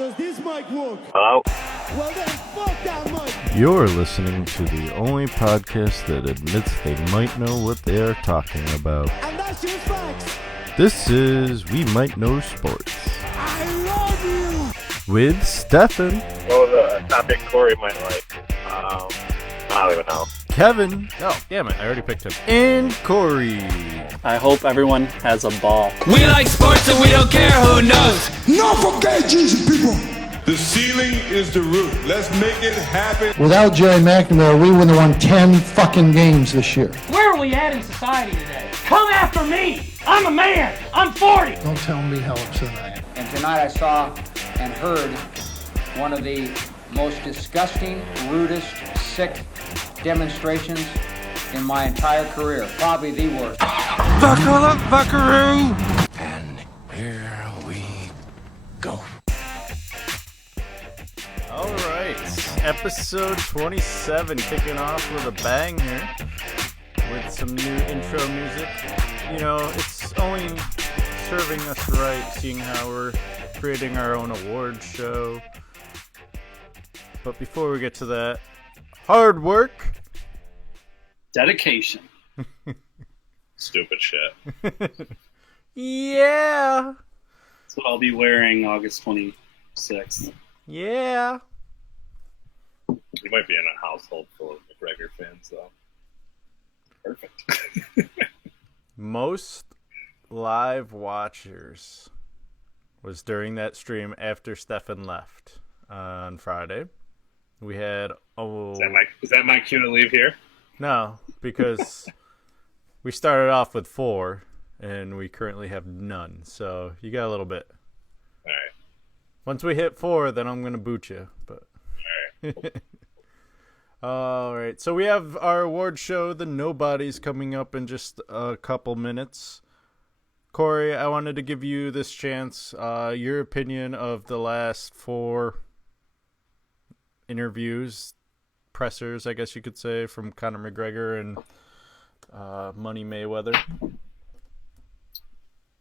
Does this mic work? Hello? Well then, fuck that mic! You're listening to the only podcast that admits they might know what they are talking about. And that's just facts! This is We Might Know Sports. I love you! With Stefan. Oh, the topic Corey might like. I don't even know. Kevin. Oh, damn it. I already picked him. And Corey. I hope everyone has a ball. We like sports and we don't care who knows. No for gay Jesus people! The ceiling is the roof. Let's make it happen. Without Jerry McNamara, we wouldn't have won 10 fucking games this year. Where are we at in society today? Come after me! I'm a man! I'm 40! Don't tell me how upset I am. And tonight I saw and heard one of the most disgusting, rudest, sick demonstrations in my entire career. Probably the worst. Buckle up, buckaroo! And here we go. All right. Episode 27 kicking off with a bang here. With some new intro music. You know, it's only serving us right seeing how we're creating our own award show. But before we get to that, hard work. Dedication. Stupid shit. Yeah. That's what I'll be wearing August 26th. Yeah. You might be in a household full of McGregor fans, though. Perfect. Most live watchers was during that stream after Stefan left on Friday. We had Is that my cue to leave here? No, because we started off with 4 and we currently have none. So you got a little bit. All right. Once we hit 4, then I'm gonna boot you. But All right. all right. So we have our award show, the Nobodies, coming up in just a couple minutes. Corey, I wanted to give you this chance. Your opinion of the last 4 interviews, pressers, I guess you could say, from Conor McGregor and Money Mayweather.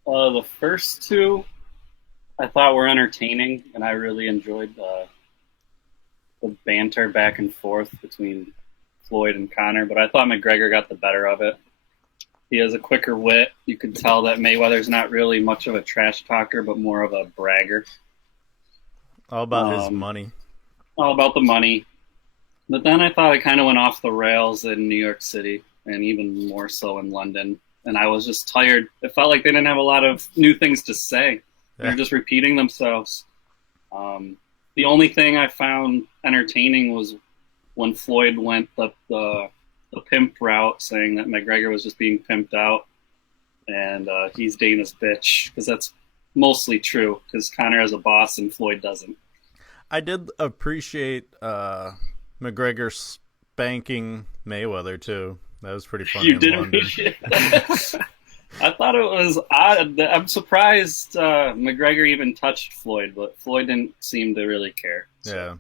The first 2 I thought were entertaining, and I really enjoyed the banter back and forth between Floyd and Conor, but I thought McGregor got the better of it. He has a quicker wit. You could tell that Mayweather's not really much of a trash talker, but more of a bragger. All about his money. All about the money. But then I thought it kind of went off the rails in New York City, and even more so in London. And I was just tired. It felt like they didn't have a lot of new things to say. They're just repeating themselves. The only thing I found entertaining was when Floyd went the pimp route, saying that McGregor was just being pimped out, and he's Dana's bitch, because that's mostly true, because Conor has a boss and Floyd doesn't. I did appreciate McGregor spanking Mayweather, too. That was pretty funny. You did appreciate that? I thought it was odd. I'm surprised McGregor even touched Floyd, but Floyd didn't seem to really care. So.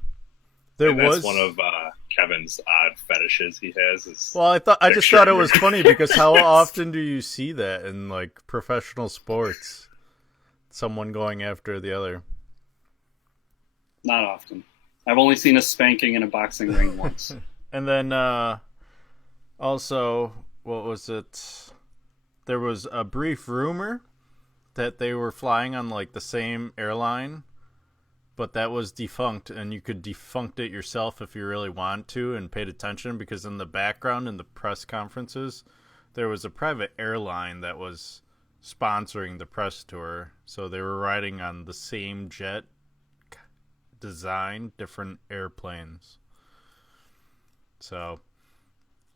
Yeah. That's one of Kevin's odd fetishes he has. Well, I just thought it was funny because how often do you see that in like professional sports? Someone going after the other. Not often. I've only seen a spanking in a boxing ring once. And then also, what was it? There was a brief rumor that they were flying on like the same airline, but that was defunct, and you could defunct it yourself if you really want to and paid attention, because in the background in the press conferences, there was a private airline that was sponsoring the press tour, so they were riding on the same jet design, different airplanes. So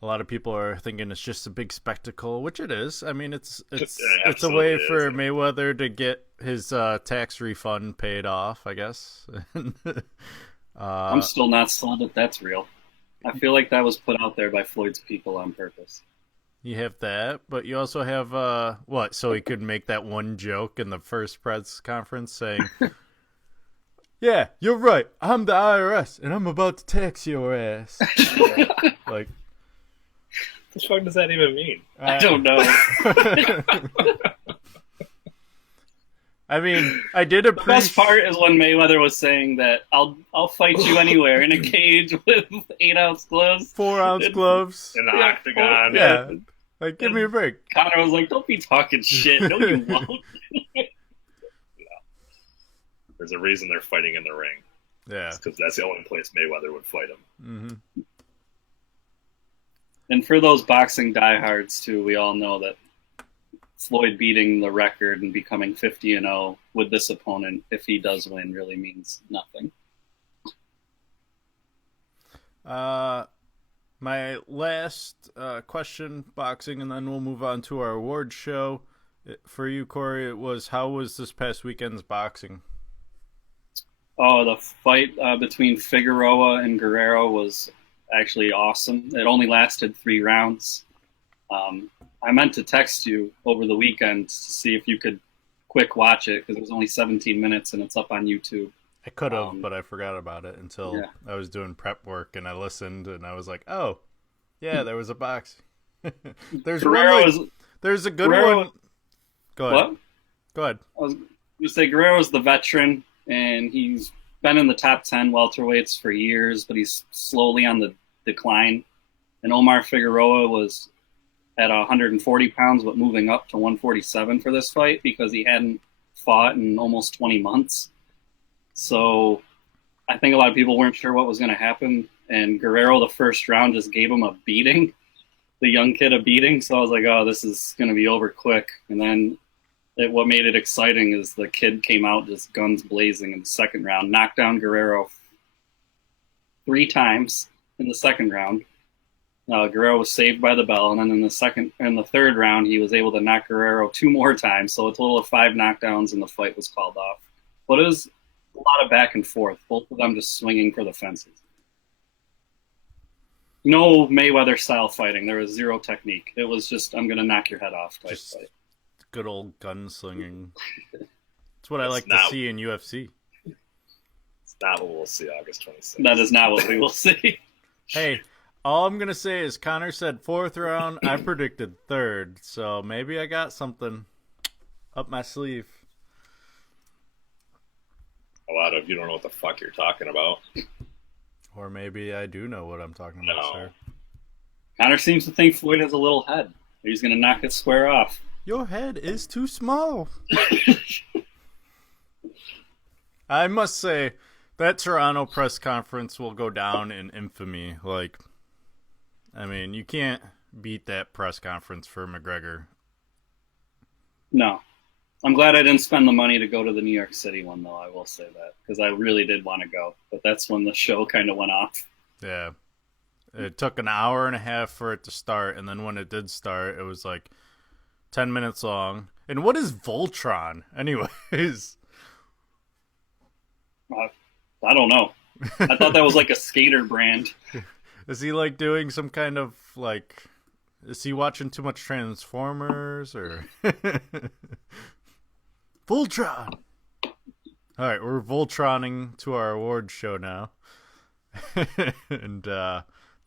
a lot of people are thinking it's just a big spectacle, which it is. I mean, it's a way for Mayweather to get his tax refund paid off, I guess. I'm still not sold that that's real. I feel like that was put out there by Floyd's people on purpose. You have that, but you also have what? So he could make that one joke in the first press conference saying, "Yeah, you're right. I'm the IRS, and I'm about to tax your ass." Like, what the fuck does that even mean? I don't know. I mean, I did The appreciate. best part is when Mayweather was saying that I'll fight you anywhere in a cage with 8-ounce gloves, 4-ounce gloves. In the octagon. Yeah. Like, give me a break. Connor was like, "Don't be talking shit. No, you won't." There's a reason they're fighting in the ring. Yeah. Because that's the only place Mayweather would fight him. Mm-hmm. And for those boxing diehards too, we all know that Floyd beating the record and becoming 50-0 with this opponent, if he does win, really means nothing. My last question, boxing, and then we'll move on to our award show. For you, Corey, it was, how was this past weekend's boxing? Oh, the fight between Figueroa and Guerrero was actually awesome. It only lasted 3 rounds. I meant to text you over the weekend to see if you could quick watch it because it was only 17 minutes and it's up on YouTube. I could have, but I forgot about it until Yeah. I was doing prep work and I listened and I was like, oh, yeah, there was a box. There's Guerrero one, is there's a good Guerrero- one. Go ahead. what? Go ahead. I was going to say Guerrero's the veteran, and he's been in the top 10 welterweights for years, but he's slowly on the decline. And Omar Figueroa was at 140 pounds, but moving up to 147 for this fight because he hadn't fought in almost 20 months. So I think a lot of people weren't sure what was going to happen. And Guerrero, the first round, just gave him a beating, the young kid a beating. So I was like, oh, this is going to be over quick. And then what made it exciting is the kid came out just guns blazing in the second round, knocked down Guerrero 3 times in the second round. Guerrero was saved by the bell, and then in the third round, he was able to knock Guerrero 2 more times. So a total of 5 knockdowns, and the fight was called off. But it was a lot of back and forth, both of them just swinging for the fences. No Mayweather-style fighting. There was 0 technique. It was just, I'm going to knock your head off type Just fight. good old gunslinging. That's what I That's like to not- see in UFC. It's not what we'll see August 26th. That is not what we will see. Hey, all I'm going to say is Connor said 4th round. I predicted 3rd. So maybe I got something up my sleeve. A lot of you don't know what the fuck you're talking about. Or maybe I do know what I'm talking about, No. sir. Connor seems to think Floyd has a little head. He's going to knock it square off. Your head is too small. I must say, that Toronto press conference will go down in infamy. Like, I mean, you can't beat that press conference for McGregor. No. I'm glad I didn't spend the money to go to the New York City one, though. I will say that. Because I really did want to go. But that's when the show kind of went off. Yeah. It took an hour and a half for it to start, and then when it did start, it was like 10 minutes long. And what is Voltron, anyways? I don't know. I thought that was like a skater brand. Is he like doing some kind of like? Is he watching too much Transformers or? Voltron. All right, we're Voltroning to our award show now, and to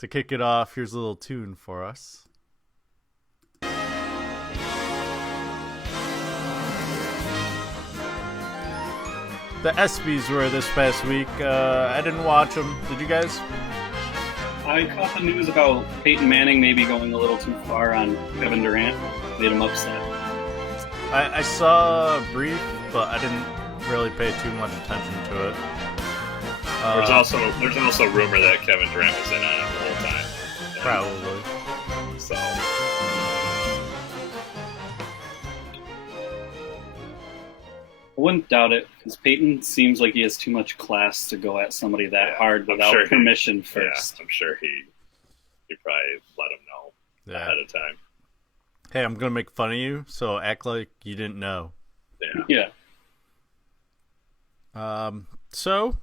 kick it off, here's a little tune for us. The ESPYs were this past week. I didn't watch them. Did you guys? I caught the news about Peyton Manning maybe going a little too far on Kevin Durant. Made him upset. I saw a brief, but I didn't really pay too much attention to it. There's also rumor that Kevin Durant was in on it the whole time. Probably. So I wouldn't doubt it, because Peyton seems like he has too much class to go at somebody that hard I'm without sure he- permission first. Yeah, I'm sure he probably let him know Yeah. ahead of time. Hey, I'm gonna make fun of you, so act like you didn't know. Yeah. Yeah. So,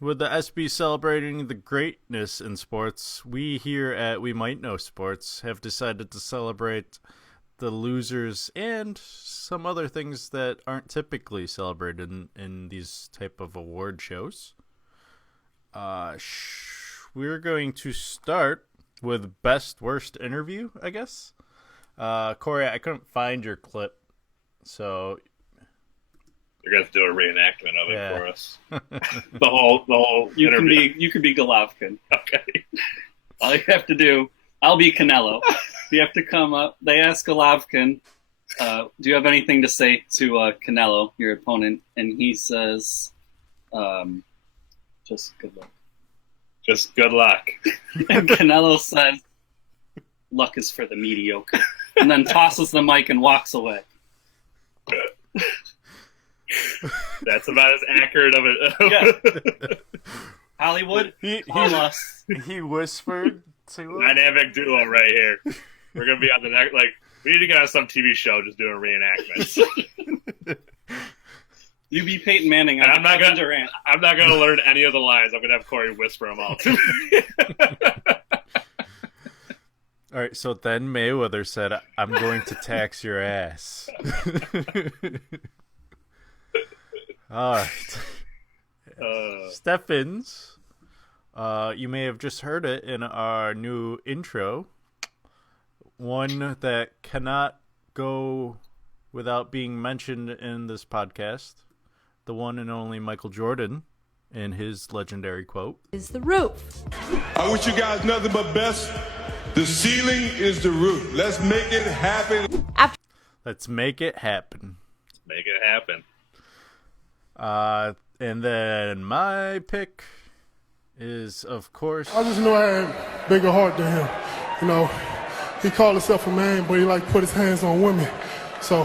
with the SB celebrating the greatness in sports, we here at We Might Know Sports have decided to celebrate the losers and some other things that aren't typically celebrated in these type of award shows. We're going to start with best worst interview, I guess. Corey, I couldn't find your clip, so You're gonna have to do a reenactment of it Yeah. for us. The whole You interview. can be Golovkin. Okay. All you have to do, I'll be Canelo. You have to come up. They ask Golovkin, do you have anything to say to Canelo, your opponent? And he says, just good luck. Just good luck. And Canelo says, luck is for the mediocre. And then tosses the mic and walks away. That's about as accurate of it. Hollywood, He call us. he whispered to him. Dynamic duo right here. We're gonna be on the next. Like, we need to get on some TV show just doing reenactments. You be Peyton Manning. And I'm not Kevin gonna. Durant. I'm not gonna learn any of the lines. I'm gonna have Corey whisper them all to me. All right, so then Mayweather said, "I'm going to tax your ass." All right. Steffens, you may have just heard it in our new intro. One that cannot go without being mentioned in this podcast. The one and only Michael Jordan in his legendary quote. Is the roof. I wish you guys nothing but best. The ceiling is the roof. Let's make it happen. Let's make it happen. Make it happen. And then my pick is, of course, I just knew I had bigger heart than him. You know, he called himself a man, but he like put his hands on women. So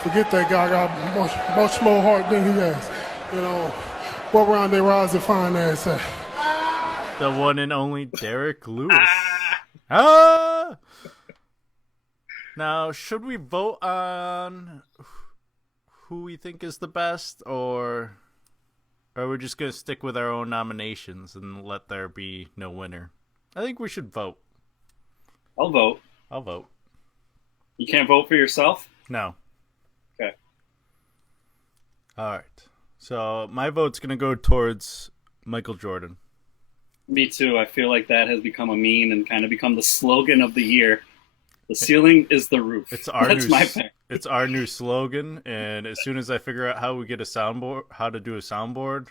forget that guy. Got much more heart than he has. You know, what round they rise and find ass at? the one and only Derek Lewis. Ah! Now, should we vote on who we think is the best, or are we just going to stick with our own nominations and let there be no winner? I think we should vote. I'll vote. I'll vote. You can't vote for yourself? No. Okay. All right. So my vote's going to go towards Michael Jordan. Me too. I feel like that has become a meme and kind of become the slogan of the year. The ceiling is the roof. It's our That's new, my pick. It's our new slogan, and as soon as I figure out how we get a soundboard, how to do a soundboard,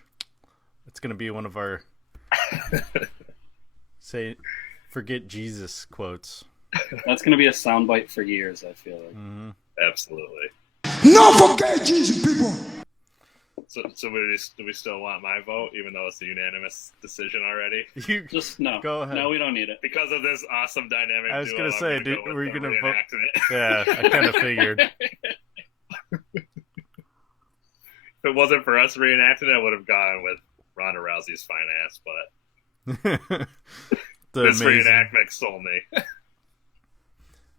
it's going to be one of our say forget Jesus quotes. That's going to be a soundbite for years, I feel like. Mm-hmm. Absolutely. No forget Jesus, people. So do we still want my vote, even though it's a unanimous decision already? You Just no. Go ahead. No, we don't need it. Because of this awesome dynamic I was duo, gonna I'm say, go dude, with were you the gonna vote? reenactment. Yeah, I kind of figured. If it wasn't for us reenacting, I would have gone with Ronda Rousey's fine ass, but this amazing reenactment sold me.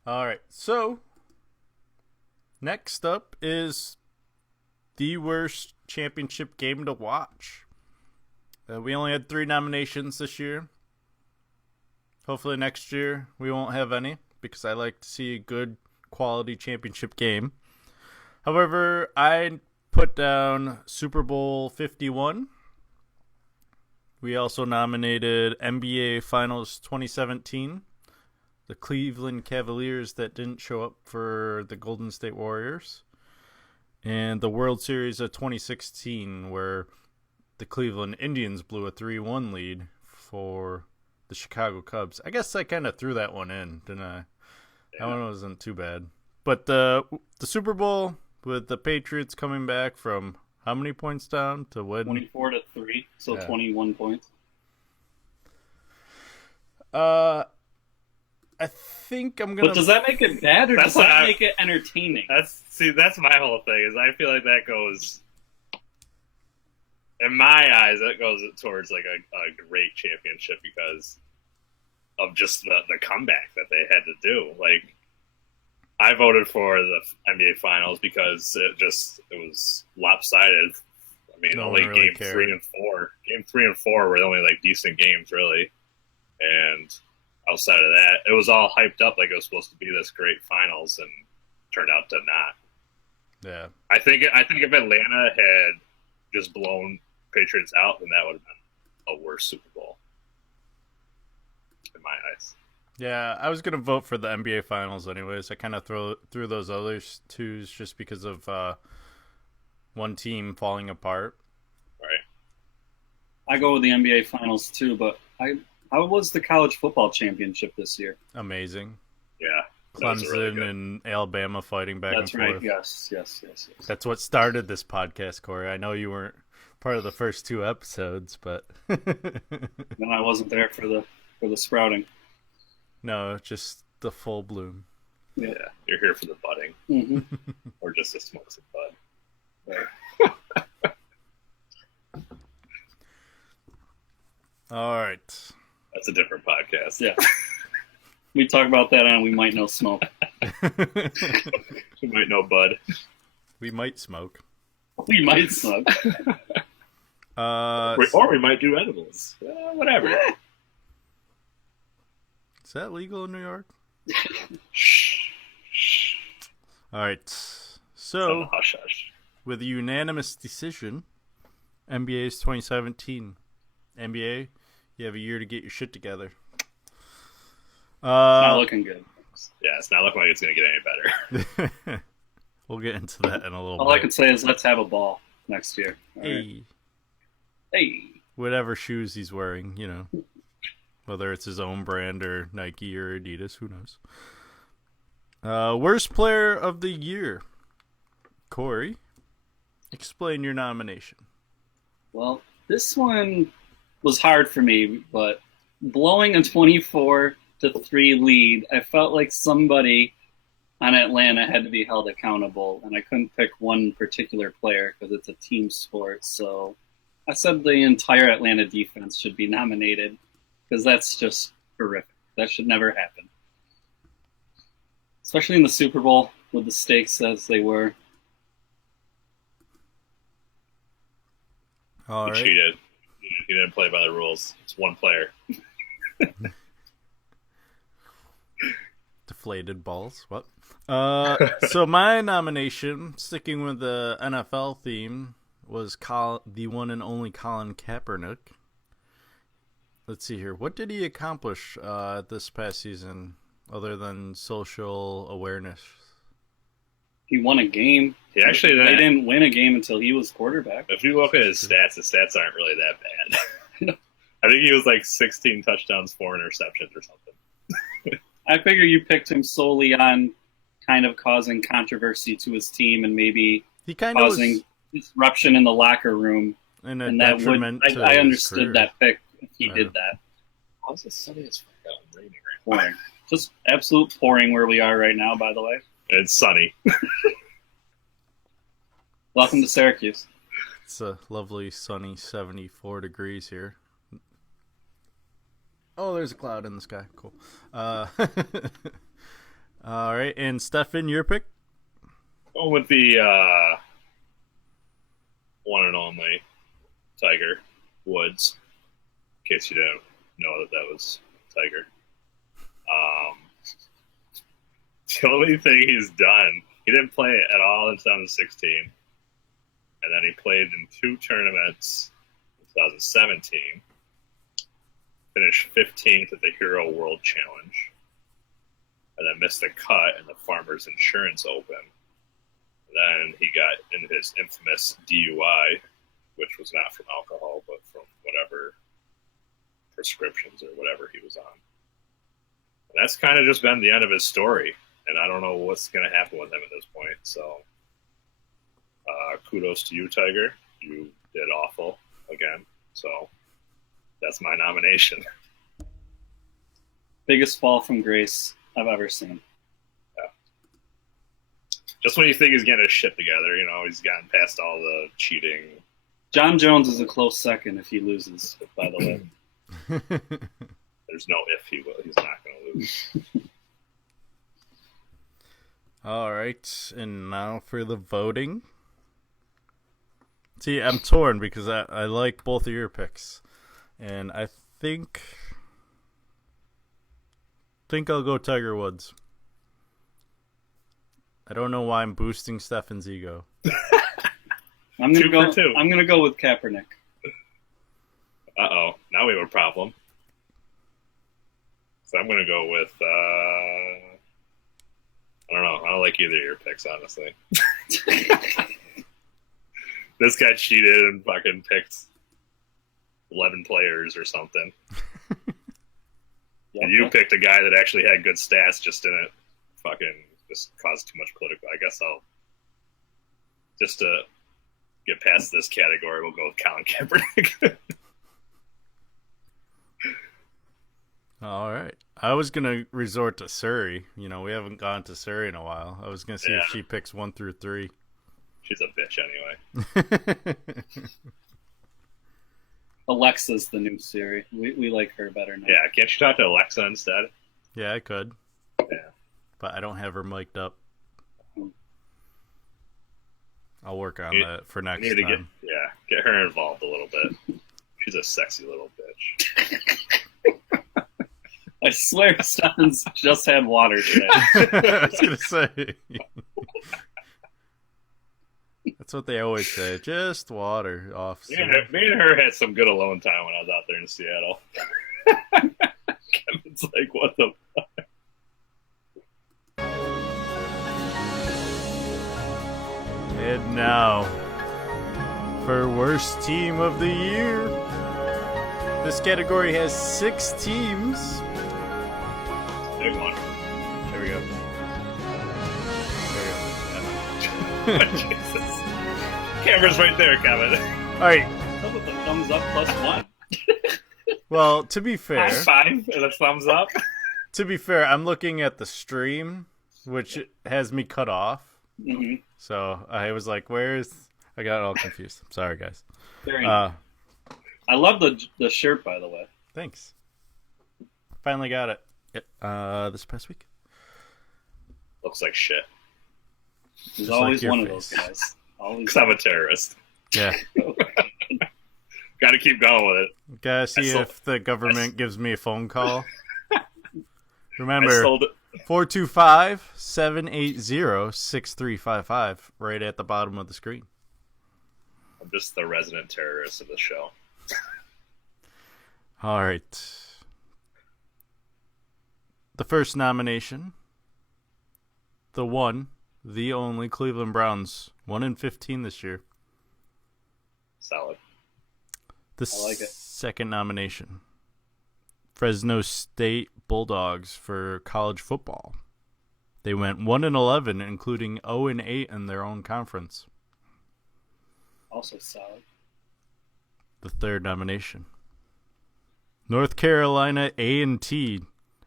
All right, so next up is the worst championship game to watch. We only had 3 nominations this year. Hopefully next year we won't have any, because I like to see a good quality championship game. However, I put down Super Bowl 51. We also nominated NBA Finals 2017, the Cleveland Cavaliers that didn't show up for the Golden State Warriors, and the World Series of 2016, where the Cleveland Indians blew a 3-1 lead for the Chicago Cubs. I guess I kind of threw that one in, didn't I? Yeah. That one wasn't too bad. But the Super Bowl, with the Patriots coming back from how many points down to win? 24-3, so yeah. 21 points. I think I'm gonna. But does that make it bad, or does that make it entertaining? That's my whole thing. Is I feel like that goes, in my eyes, that goes towards like a great championship because of just the comeback that they had to do. Like, I voted for the NBA Finals because it was lopsided. I mean, only really game cared. 3 and 4. Game 3 and 4 were the only like decent games, really, and outside of that, it was all hyped up like it was supposed to be this great finals, and turned out to not. Yeah, I think if Atlanta had just blown Patriots out, then that would have been a worse Super Bowl in my eyes. Yeah, I was gonna vote for the NBA Finals anyways. I kind of threw those other twos just because of one team falling apart. Right. I go with the NBA Finals too, but how was the college football championship this year? Amazing. Yeah. Clemson really and Alabama fighting back That's and right. forth. Yes. That's what started this podcast, Corey. I know you weren't part of the first 2 episodes, but Then I wasn't there for the sprouting. no, just the full bloom. Yeah. You're here for the budding. Mm-hmm. Or just to smoke some bud. Right. All right. That's a different podcast. Yeah. We talk about that and we might know smoke. You might know bud. We might smoke. We might smoke. Or we might do edibles. Whatever. Is that legal in New York? Shh. All right. So, Hush, hush. with a unanimous decision, NBA's 2017. NBA, you have a year to get your shit together. Not looking good. Yeah, it's not looking like it's going to get any better. We'll get into that in a little All bit. I can say is let's have a ball next year. All right? Hey. Hey. Whatever shoes he's wearing, you know. Whether it's his own brand or Nike or Adidas, who knows. Worst player of the year. Corey, explain your nomination. Well, this one was hard for me, but blowing a 24-3 lead, I felt like somebody on Atlanta had to be held accountable, and I couldn't pick one particular player because it's a team sport. So I said the entire Atlanta defense should be nominated because that's just horrific. That should never happen, especially in the Super Bowl with the stakes as they were. All He right. cheated. He didn't play by the rules. It's one player. Deflated balls. What? So my nomination, sticking with the NFL theme, was the one and only Colin Kaepernick. Let's see here. What did he accomplish this past season other than social awareness? He won a game. He actually They didn't win a game until he was quarterback. If you look at his stats aren't really that bad. I think he was like 16 touchdowns, 4 interceptions or something. I figure you picked him solely on kind of causing controversy to his team and maybe He kind of causing disruption in the locker room. in a And that would, detriment to I his understood career. that pick if he Yeah. did that. How's it sunny as fuck out and raining right Pouring. Just absolute pouring where we are right now, by the way. now? It's sunny. Welcome to Syracuse. It's a lovely sunny 74 degrees here. Oh, there's a cloud in the sky. Cool. All right, and Stefan, your pick? Going with the one and only Tiger Woods. In case you didn't know that was Tiger. The only thing he's done, he didn't play at all in 2016. And then he played in 2 tournaments in 2017. Finished 15th at the Hero World Challenge. And then missed the cut in the Farmers Insurance Open. Then he got in his infamous DUI, which was not from alcohol, but from whatever prescriptions or whatever he was on. And that's kind of just been the end of his story. And I don't know what's going to happen with him at this point. So kudos to you, Tiger. You did awful again. So that's my nomination. Biggest fall from grace I've ever seen. Just when you think he's getting his shit together, you know, he's gotten past all the cheating. John Jones is a close second if he loses, by the way. There's no if he will. He's not going to lose. All right, and now for the voting. See, I'm torn because I like both of your picks, and I think I'll go Tiger Woods. I don't know why I'm boosting Stefan's ego. I'm gonna 2 go. for 2. I'm gonna go with Kaepernick. Uh-oh. Now we have a problem. So I'm going to go with, I don't know. I don't like either of your picks, honestly. This guy cheated and fucking picked 11 players or something. And you picked a guy that actually had good stats, just didn't fucking just cause too much political. I guess I'll just to get past this category, we'll go with Colin Kaepernick. All right. I was gonna resort to Surrey. You know, we haven't gone to Surrey in a while. I was gonna see if she picks 1 through 3. She's a bitch anyway. Alexa's the new Siri. We like her better now. Yeah, can't you talk to Alexa instead? Yeah, I could. Yeah. But I don't have her mic'd up. I'll work on that for next time. Get her involved a little bit. She's a sexy little bitch. I swear Stefan's just had water today. I was going to say. That's what they always say. Just water off. Me and her had some good alone time when I was out there in Seattle. Kevin's like, what the fuck? And now, for worst team of the year. This category has 6 teams. Big one. There we go. Jesus. Camera's right there, Kevin. All right. Look at the thumbs up +1. Well, to be fair, High five and a thumbs up. To be fair, I'm looking at the stream, which has me cut off. Mm-hmm. So I was like, "Where's?" I got all confused. Sorry, guys. Very nice. I love the shirt, by the way. Thanks. Finally got it. This past week. Looks like shit. There's Just always like one your of those face. guys. Always. Because I'm a terrorist. Yeah. Got to keep going with it. Gotta see if the government gives me a phone call. I Remember, sold it. 425-780-6355, right at the bottom of the screen. I'm just the resident terrorist of the show. All right. The first nomination, the only Cleveland Browns, 1-15 this year. Solid. The I like it. second nomination, Fresno State Bulldogs for college football. They went 1-11, including 0-8 in their own conference. Also solid. The third nomination, North Carolina A&T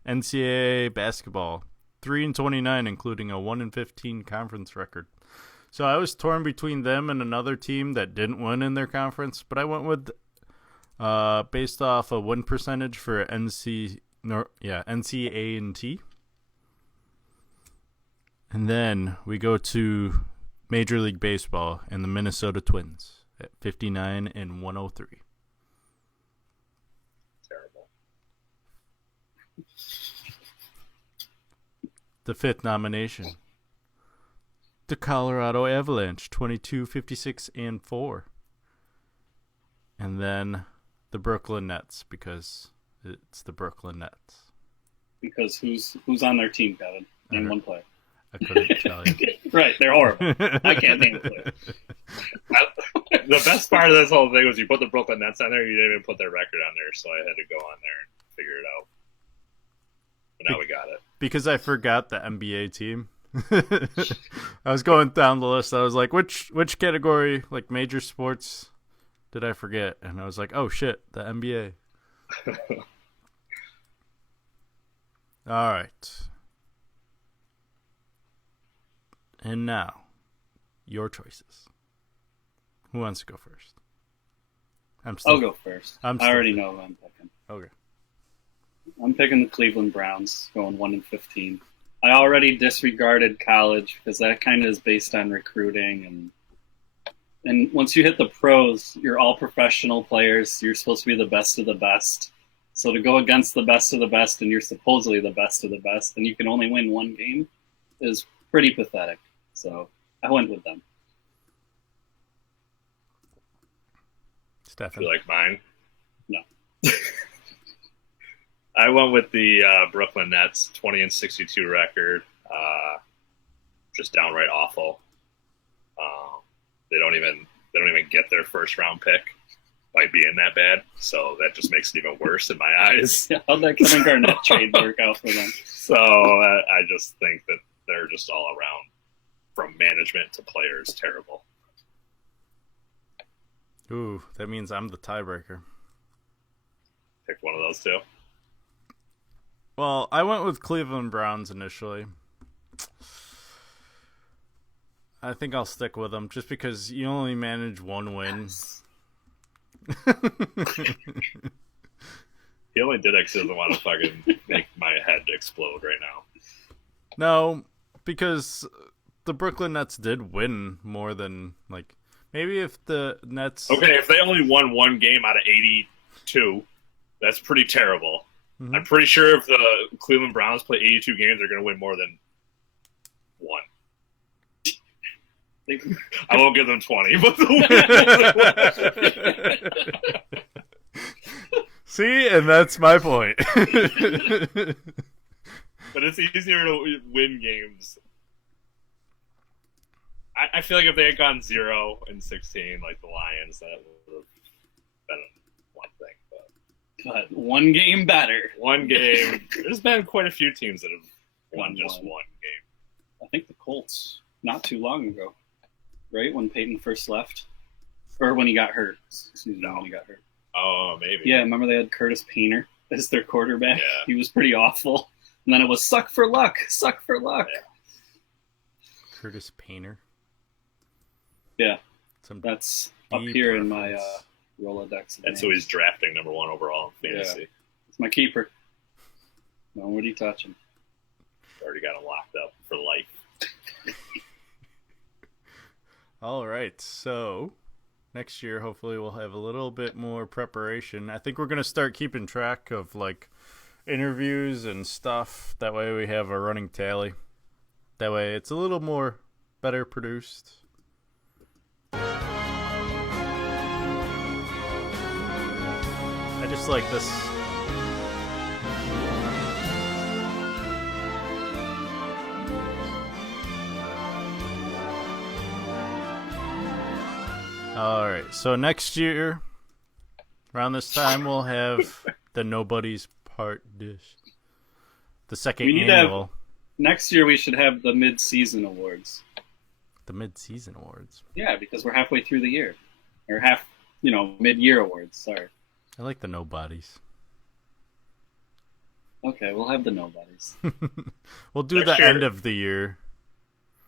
NCAA basketball, 3-29, including a 1-15 conference record. So I was torn between them and another team that didn't win in their conference, but I went with based off a win percentage for NCAA&T. And then we go to Major League Baseball and the Minnesota Twins at 59-103. Terrible. The fifth nomination, the Colorado Avalanche, 22-56-4. And then the Brooklyn Nets, because it's the Brooklyn Nets. Because who's on their team, Kevin? Name one player. I couldn't tell you. Right, they're horrible. I can't name a player. The best part of this whole thing was you put the Brooklyn Nets on there, you didn't even put their record on there, so I had to go on there and figure it out. But now we got it. Because I forgot the NBA team. I was going down the list. I was like, which category, like major sports, did I forget? And I was like, oh shit, the NBA. All right. And now, your choices. Who wants to go first? I'll go first. I still already know who I'm picking. Okay. I'm picking the Cleveland Browns, going 1-15. I already disregarded college because that kind of is based on recruiting, and once you hit the pros, you're all professional players. You're supposed to be the best of the best. So to go against the best of the best, and you're supposedly the best of the best, and you can only win one game, is pretty pathetic. So I went with them. Stefan. You like mine? No. I went with the Brooklyn Nets, 20-62 record. Just downright awful. They don't even they don't even get their first round pick by being that bad. So that just makes it even worse in my eyes. Yeah, how'd that Kevin Garnett trade work out for them? So I just think that they're just all around, from management to players, terrible. Ooh, that means I'm the tiebreaker. Pick one of those two. Well, I went with Cleveland Browns initially. I think I'll stick with them just because you only manage one win. He only did it because he doesn't want to fucking make my head explode right now. No, because the Brooklyn Nets did win more than, like, maybe if the Nets... Okay, if they only won one game out of 82, that's pretty terrible. Mm-hmm. I'm pretty sure if the Cleveland Browns play 82 games, they're going to win more than one. I won't give them 20, but See, and that's my point. But it's easier to win games. I feel like if they had gone 0-16, like the Lions, that would have been one thing. But one game better. One game. There's been quite a few teams that have won just one game. I think the Colts, not too long ago, right? When Peyton first left? Or when he got hurt. Excuse me, when he got hurt. Oh, maybe. Yeah, remember they had Curtis Painter as their quarterback? Yeah. He was pretty awful. And then it was suck for luck. Yeah. Curtis Painter. Yeah. That's up here in my Rolodex. And so he's drafting number 1 overall in fantasy. Yeah. It's my keeper. Nobody touch him. Already got him locked up for life. All right, so next year hopefully we'll have a little bit more preparation. I think we're going to start keeping track of, like, interviews and stuff. That way we have a running tally. That way it's a little more better produced. I just like this. Alright, so next year, around this time, we'll have the Nobody's Part Dish. The second annual. Next year we should have the mid-season awards. The mid-season awards? Yeah, because we're halfway through the year. Or mid-year awards, sorry. I like the Nobodies. Okay, we'll have the Nobodies. We'll do the end of the year.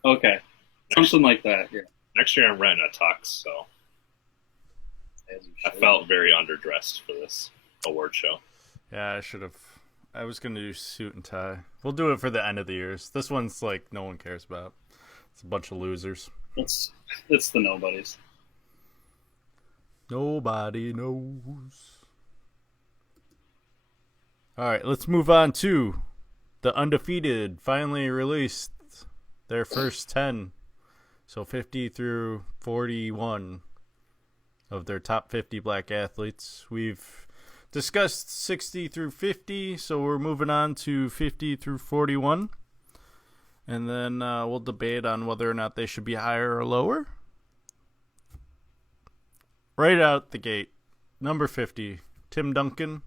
Okay. Something like that, yeah. Next year I'm renting a tux, so I felt very underdressed for this award show. Yeah, I was going to do suit and tie. We'll do it for the end of the years. This one's like no one cares about. It's a bunch of losers. It's the Nobodies. Nobody knows. All right, let's move on to the Undefeated. Finally released their first 10. So 50 through 41 of their top 50 black athletes. We've discussed 60 through 50, so we're moving on to 50 through 41. And then we'll debate on whether or not they should be higher or lower. Right out the gate, number 50, Tim Duncan.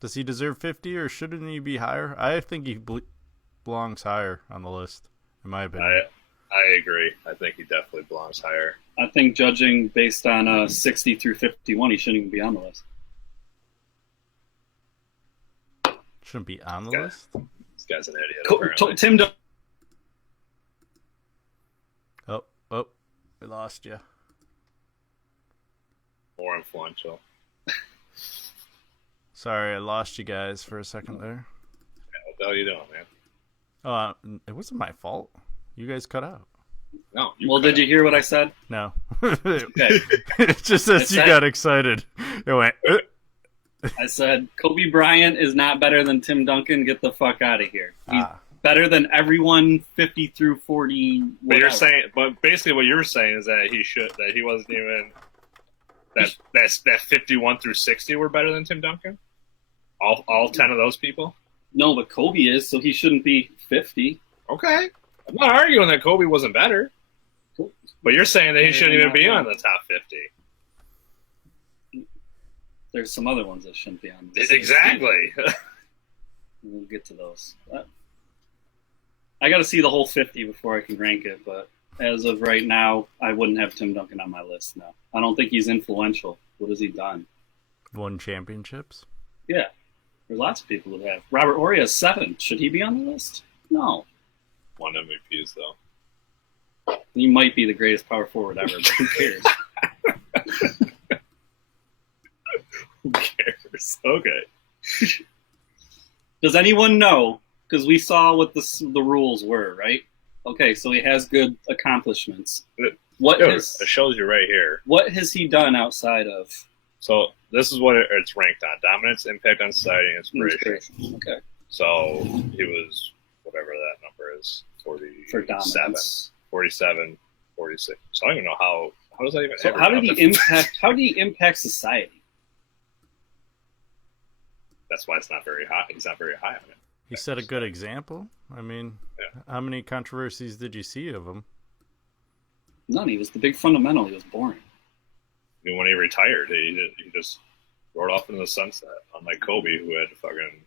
Does he deserve 50 or shouldn't he be higher? I think he belongs higher on the list, in my opinion. I agree. I think he definitely belongs higher. I think judging based on 60 through 51, he shouldn't even be on the list. Shouldn't be on the list? This guy's an idiot. Tim Duncan. Oh, we lost you. More influential. Sorry, I lost you guys for a second there. What the hell are you doing, man? It wasn't my fault. You guys cut out. No. Did you hear what I said? No. Okay. It's just as you got excited. It went. I said, Kobe Bryant is not better than Tim Duncan. Get the fuck out of here. He's better than everyone 50 through 40. But basically what you're saying is that he wasn't even that 51 through 60 were better than Tim Duncan? All 10 of those people? No, but Kobe is, so he shouldn't be 50. Okay. I'm not arguing that Kobe wasn't better. But you're saying that he shouldn't even be on the top 50. There's some other ones that shouldn't be on this. Exactly. We'll get to those. I got to see the whole 50 before I can rank it, but as of right now, I wouldn't have Tim Duncan on my list now. I don't think he's influential. What has he done? Won championships? Yeah. There's lots of people who have. Robert Horry has 7. Should he be on the list? No. Won MVPs, though. He might be the greatest power forward ever, but who cares? Who cares? Okay. Does anyone know? Because we saw what the rules were, right? Okay, so he has good accomplishments. It shows you right here. What has he done outside of? So this is what it's ranked on: dominance, impact on society, and inspiration. Okay. So he was whatever that number is, 47, For dominance. 47, 46. So I don't even know how does that even. So how did he impact? How did he impact society? That's why it's not very high. He's not very high on it. He set a good example. I mean, how many controversies did you see of him? None. He was the big fundamental. He was boring. I mean, when he retired, he just rode off into the sunset, unlike Kobe, who had to fucking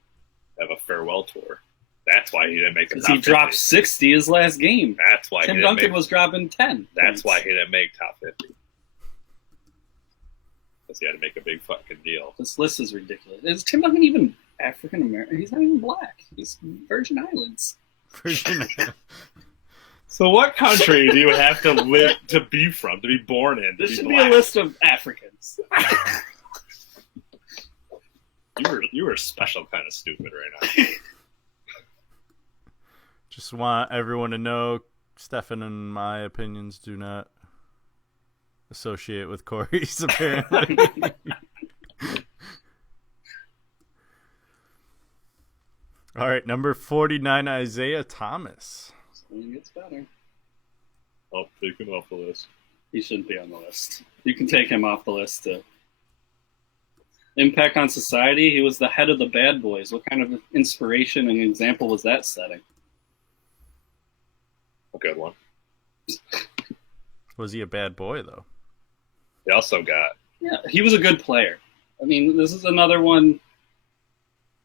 have a farewell tour. That's why he didn't make the top 50. He dropped 60 his last game. That's why Tim Duncan was dropping 10. That's why he didn't make top 50. Because he had to make a big fucking deal. This list is ridiculous. Is Tim Duncan even African American? He's not even black. He's Virgin Islands. Virgin Islands. So what country do you have to live to be from, to be born in? There should be a list of Africans. You were special kind of stupid right now. Just want everyone to know, Stefan and my opinions do not associate with Corey's, apparently. All right, number 49, Isaiah Thomas. It gets better. I'll take him off the list. He shouldn't be on the list. You can take him off the list too. Impact on society, he was the head of the Bad Boys. What kind of inspiration and example was that setting? A good one. Was he a bad boy, though? He also got... Yeah, he was a good player. I mean, this is another one,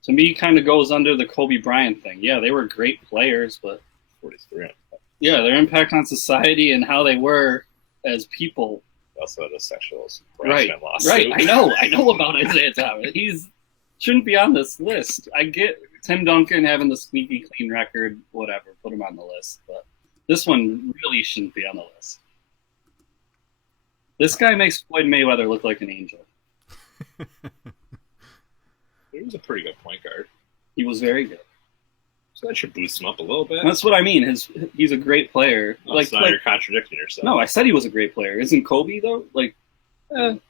to me, kind of goes under the Kobe Bryant thing. Yeah, they were great players, but... 43. Yeah, their impact on society and how they were as people. Also had a sexual harassment lawsuit. Right, I know about Isaiah Thomas. He's shouldn't be on this list. I get Tim Duncan having the squeaky clean record, whatever, put him on the list, but this one really shouldn't be on the list. This guy makes Floyd Mayweather look like an angel. He was a pretty good point guard. He was very good. So that should boost him up a little bit. That's what I mean. He's a great player. Oh, so now you're contradicting yourself. No, I said he was a great player. Isn't Kobe though? Like, he's an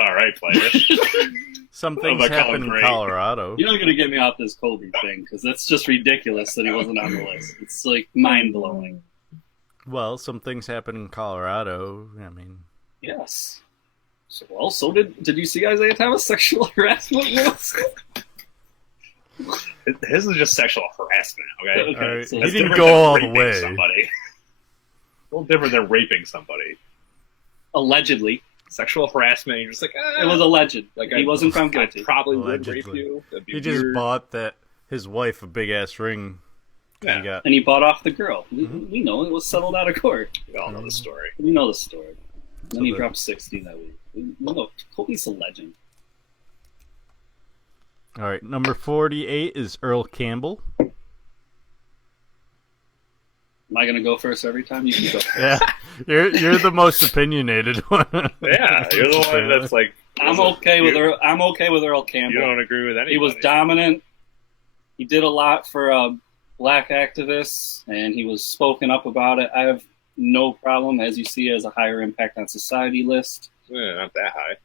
all right player. Some things happen in Colorado. You're not going to get me off this Kobe thing because that's just ridiculous that he wasn't on the list. It's like mind blowing. Well, some things happen in Colorado. I mean, yes. So did you see Isaiah Thomas sexual harassment rules? His is just sexual harassment, okay? Right. So he didn't go all the way. Somebody. A little different than raping somebody. Allegedly. Sexual harassment, you're just like, it was alleged. Like he wasn't found guilty. I probably would rape you. He just bought his wife a big-ass ring. Yeah. And he bought off the girl. We know it was settled out of court. We all know the story. We know the story. And then he dropped 60 that week. We know Kobe's a legend. All right, number 48 is Earl Campbell. Am I going to go first every time? You can go first. Yeah, you're the most opinionated one. Yeah, you're the one that's like. I'm okay with Earl Campbell. You don't agree with anybody. He was dominant. He did a lot for black activists, and he was spoken up about it. I have no problem, as you see, as a higher impact on society list. Yeah, not that high.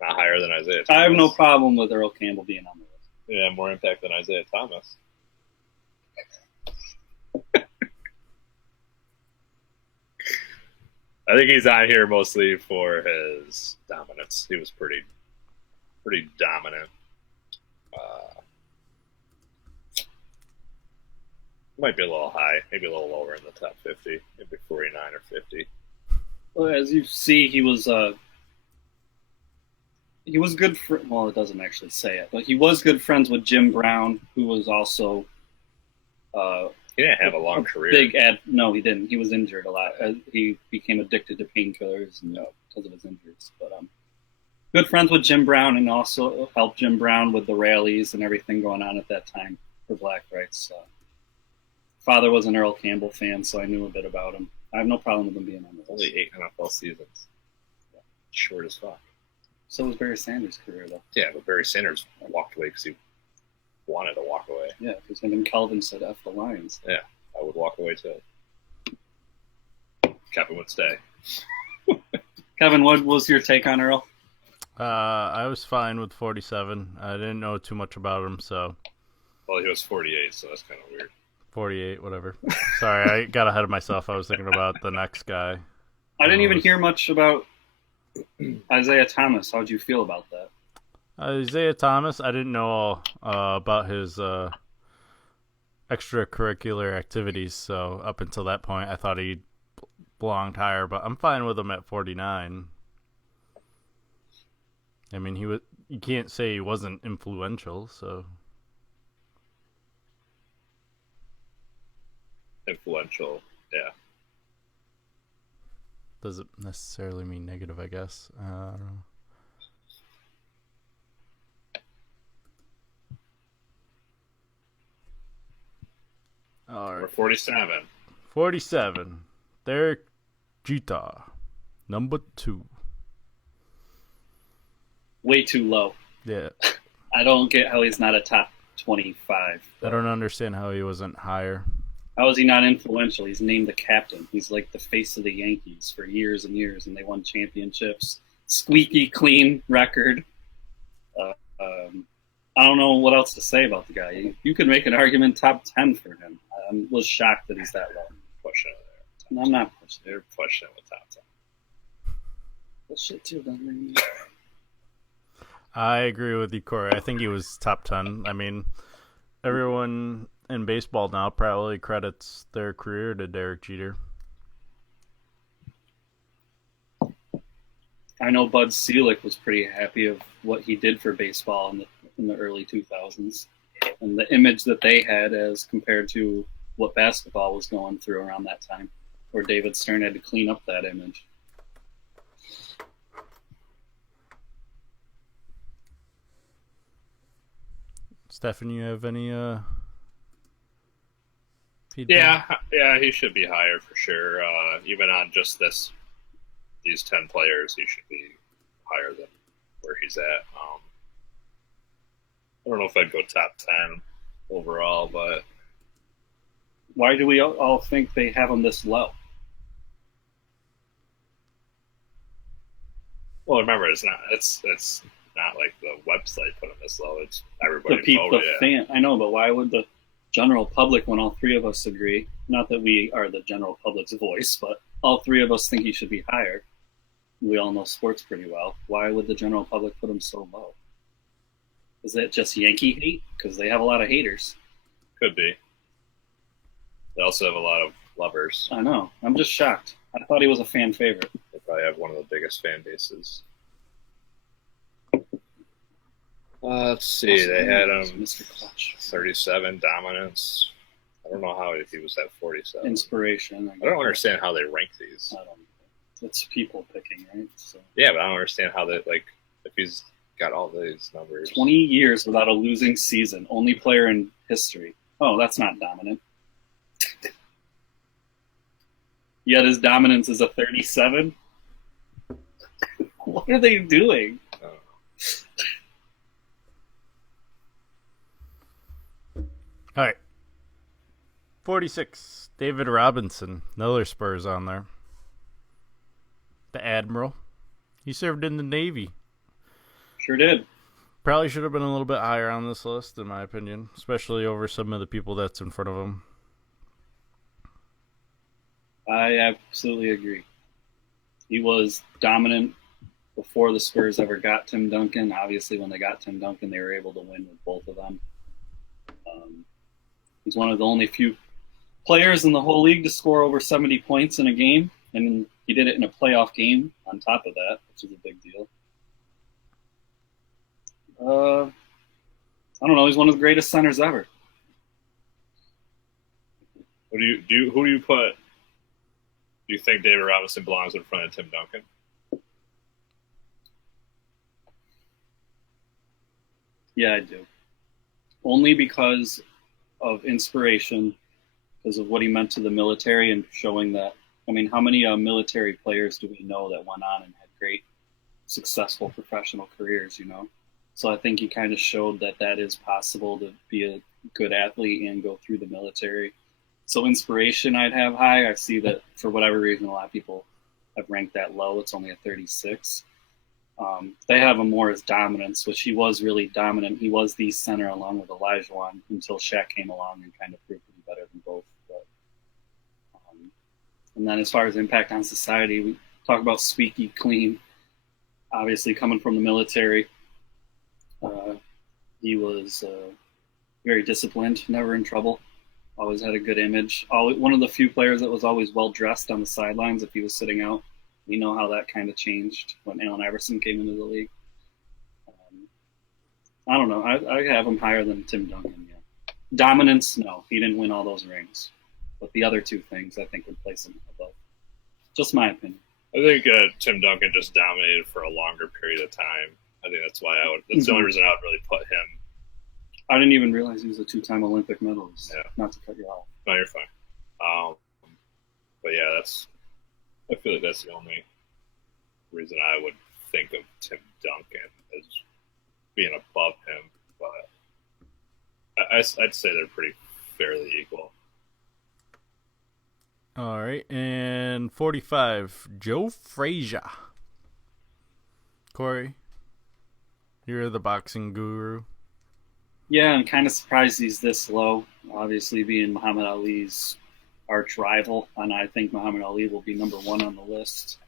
Not higher than Isaiah Thomas. I have no problem with Earl Campbell being on the list. Yeah, more impact than Isaiah Thomas. I think he's on here mostly for his dominance. He was pretty dominant. Might be a little high, maybe a little lower in the top 50, maybe 49 or 50. Well, as you see, he was good for. Well, it doesn't actually say it, but he was good friends with Jim Brown, who was also. He didn't have a long career. No, he didn't. He was injured a lot. He became addicted to painkillers because of his injuries. But good friends with Jim Brown, and also helped Jim Brown with the rallies and everything going on at that time for black rights. Father was an Earl Campbell fan, so I knew a bit about him. I have no problem with him being on the list. Only 8 NFL seasons. Yeah. Short as fuck. So was Barry Sanders' career, though. Yeah, but Barry Sanders walked away because he wanted to walk away. Yeah, because him and Kelvin said F the Lions. Yeah, I would walk away too. Kevin would stay. Kevin, what was your take on Earl? I was fine with 47. I didn't know too much about him, so. Well, he was 48, so that's kind of weird. 48, whatever. Sorry, I got ahead of myself. I was thinking about the next guy. I didn't even hear much about Isaiah Thomas. How'd you feel about that? Isaiah Thomas, I didn't know about his extracurricular activities, so up until that point, I thought he belonged higher, but I'm fine with him at 49. I mean, you can't say he wasn't influential, so. Influential, yeah. Doesn't necessarily mean negative, I guess. I don't know. All right. We're 47. 47. Derek Jeter, number 2. Way too low. Yeah. I don't get how he's not a top 25. I don't understand how he wasn't higher. How is he not influential? He's named the captain. He's like the face of the Yankees for years and years, and they won championships. Squeaky clean record. I don't know what else to say about the guy. You could make an argument top 10 for him. I was shocked that he's that low. Pushing it there. I'm not pushing it. They're pushing it with top 10. That shit too doesn't mean. I agree with you, Corey. I think he was top 10. I mean, everyone in baseball now probably credits their career to Derek Jeter. I know Bud Selig was pretty happy of what he did for baseball in the early 2000s, and the image that they had as compared to what basketball was going through around that time, where David Stern had to clean up that image. Stefan, you have any feedback? Yeah, he should be higher for sure. Even on just these 10 players, he should be higher than where he's at. I don't know if I'd go top 10 overall, but why do we all think they have him this low? Well, remember, it's not like the website put him this low. It's everybody the fan. I know, but why would the general public, when all three of us agree, not that we are the general public's voice, but all three of us think he should be higher. We all know sports pretty well. Why would the general public put him so low? Is it just Yankee hate? Because they have a lot of haters. Could be. They also have a lot of lovers. I know. I'm just shocked. I thought he was a fan favorite. They probably have one of the biggest fan bases. Let's see. They had him Mr. Clutch. 37 dominance. I don't know how he was at 47. Inspiration. I don't understand how they rank these. I don't know. It's people picking, right? So. Yeah, but I don't understand how they, like, if he's got all these numbers. 20 years without a losing season. Only player in history. Oh, that's not dominant. Yet his dominance is a 37? What are they doing? All right. 46. David Robinson. Another Spurs on there. The Admiral. He served in the Navy. Sure did. Probably should have been a little bit higher on this list, in my opinion, especially over some of the people that's in front of him. I absolutely agree. He was dominant before the Spurs ever got Tim Duncan. Obviously, when they got Tim Duncan, they were able to win with both of them. He's one of the only few players in the whole league to score over 70 points in a game, and he did it in a playoff game on top of that, which is a big deal. I don't know. He's one of the greatest centers ever. Who do you put? Do you think David Robinson belongs in front of Tim Duncan? Yeah, I do. Only because of inspiration, because of what he meant to the military and showing that. I mean, how many military players do we know that went on and had great, successful professional careers, you know? So I think he kind of showed that that is possible to be a good athlete and go through the military. So inspiration I'd have high. I see that for whatever reason, a lot of people have ranked that low. It's only a 36. They have him more as dominance, which he was really dominant. He was the center along with Olajuwon until Shaq came along and kind of proved to be better than both. But, and then as far as impact on society, we talk about squeaky clean. Obviously, coming from the military, he was very disciplined, never in trouble. Always had a good image. One of the few players that was always well dressed on the sidelines if he was sitting out. We know how that kind of changed when Allen Iverson came into the league. I don't know. I have him higher than Tim Duncan. Yeah. Dominance, no, he didn't win all those rings. But the other two things, I think, would place him above. Just my opinion. I think Tim Duncan just dominated for a longer period of time. I think that's why that's the only reason I would really put him. I didn't even realize he was a 2-time Olympic medalist. Yeah. Not to cut you off. No, you're fine. But yeah, I feel like that's the only reason I would think of Tim Duncan as being above him. But I'd say they're pretty fairly equal. All right, and 45, Joe Frazier. Corey, you're the boxing guru. Yeah, I'm kind of surprised he's this low. Obviously, being Muhammad Ali's arch rival, and I think Muhammad Ali will be number one on the list.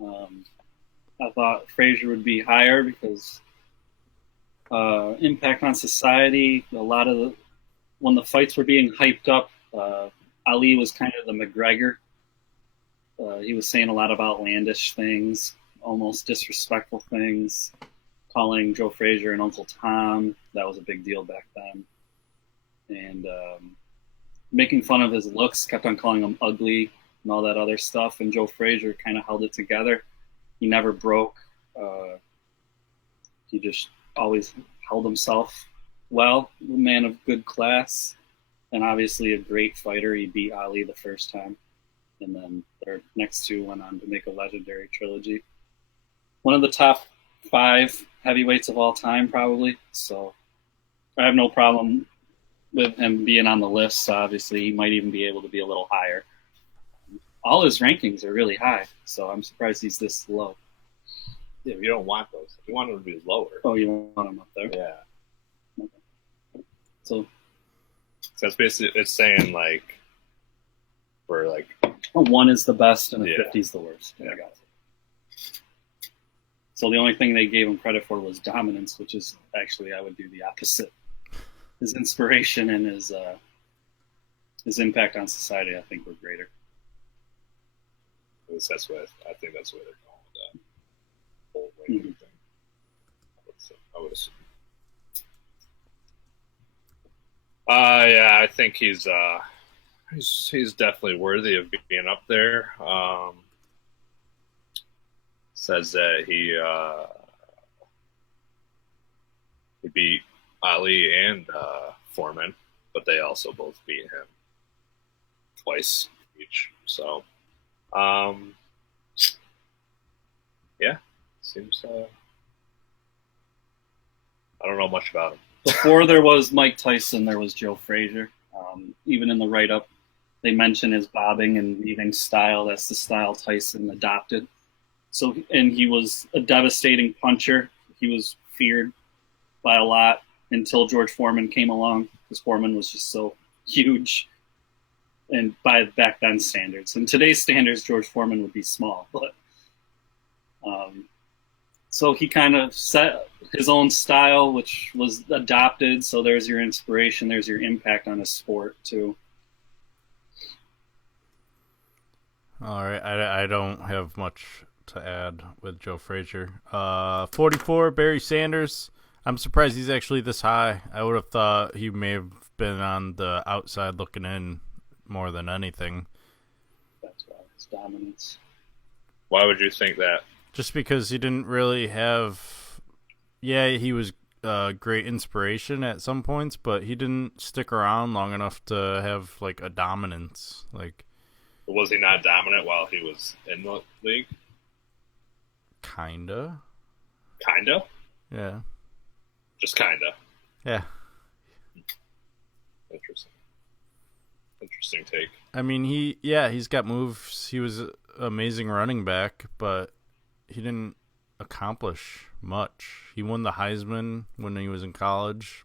I thought Frazier would be higher because impact on society. When the fights were being hyped up, Ali was kind of the McGregor. He was saying a lot of outlandish things, almost disrespectful things, calling Joe Frazier and Uncle Tom. That was a big deal back then. And making fun of his looks, kept on calling him ugly and all that other stuff. And Joe Frazier kind of held it together. He never broke. He just always held himself well, a man of good class. And obviously a great fighter. He beat Ali the first time. And then their next two went on to make a legendary trilogy. One of the top 5 heavyweights of all time, probably. So I have no problem with him being on the list. Obviously, he might even be able to be a little higher. All his rankings are really high, so I'm surprised he's this low. Yeah, you don't want those. You want them to be lower. Oh, you want him up there? Yeah. Okay. So that's basically, it's saying like, we're like, 1 is the best and a 50 is the worst. Yeah. I got it. So the only thing they gave him credit for was dominance, which is actually, I would do the opposite. His inspiration and his impact on society, I think, were greater. That's what I think. That's where they're going with that whole ranking thing. I would assume. Yeah, I think he's definitely worthy of being up there. Says that he beat Ali and Foreman, but they also both beat him twice each. So, yeah, seems. I don't know much about him. Before there was Mike Tyson, there was Joe Frazier. Even in the write-up, they mention his bobbing and weaving style. That's the style Tyson adopted. So, and he was a devastating puncher. He was feared by a lot until George Foreman came along, because Foreman was just so huge, and by back then standards. In today's standards, George Foreman would be small, but so he kind of set his own style, which was adopted. So there's your inspiration, there's your impact on a sport too. All right, I don't have much to add with Joe Frazier. 44, Barry Sanders. I'm surprised he's actually this high. I would have thought he may have been on the outside looking in more than anything. That's why his dominance. Why would you think that? Just because he didn't really have... Yeah, he was great inspiration at some points, but he didn't stick around long enough to have like a dominance. Like, was he not dominant while he was in the league? Kinda. Kinda? Yeah. Just kinda. Yeah. Interesting take. I mean, he's got moves. He was an amazing running back, but he didn't accomplish much. He won the Heisman when he was in college.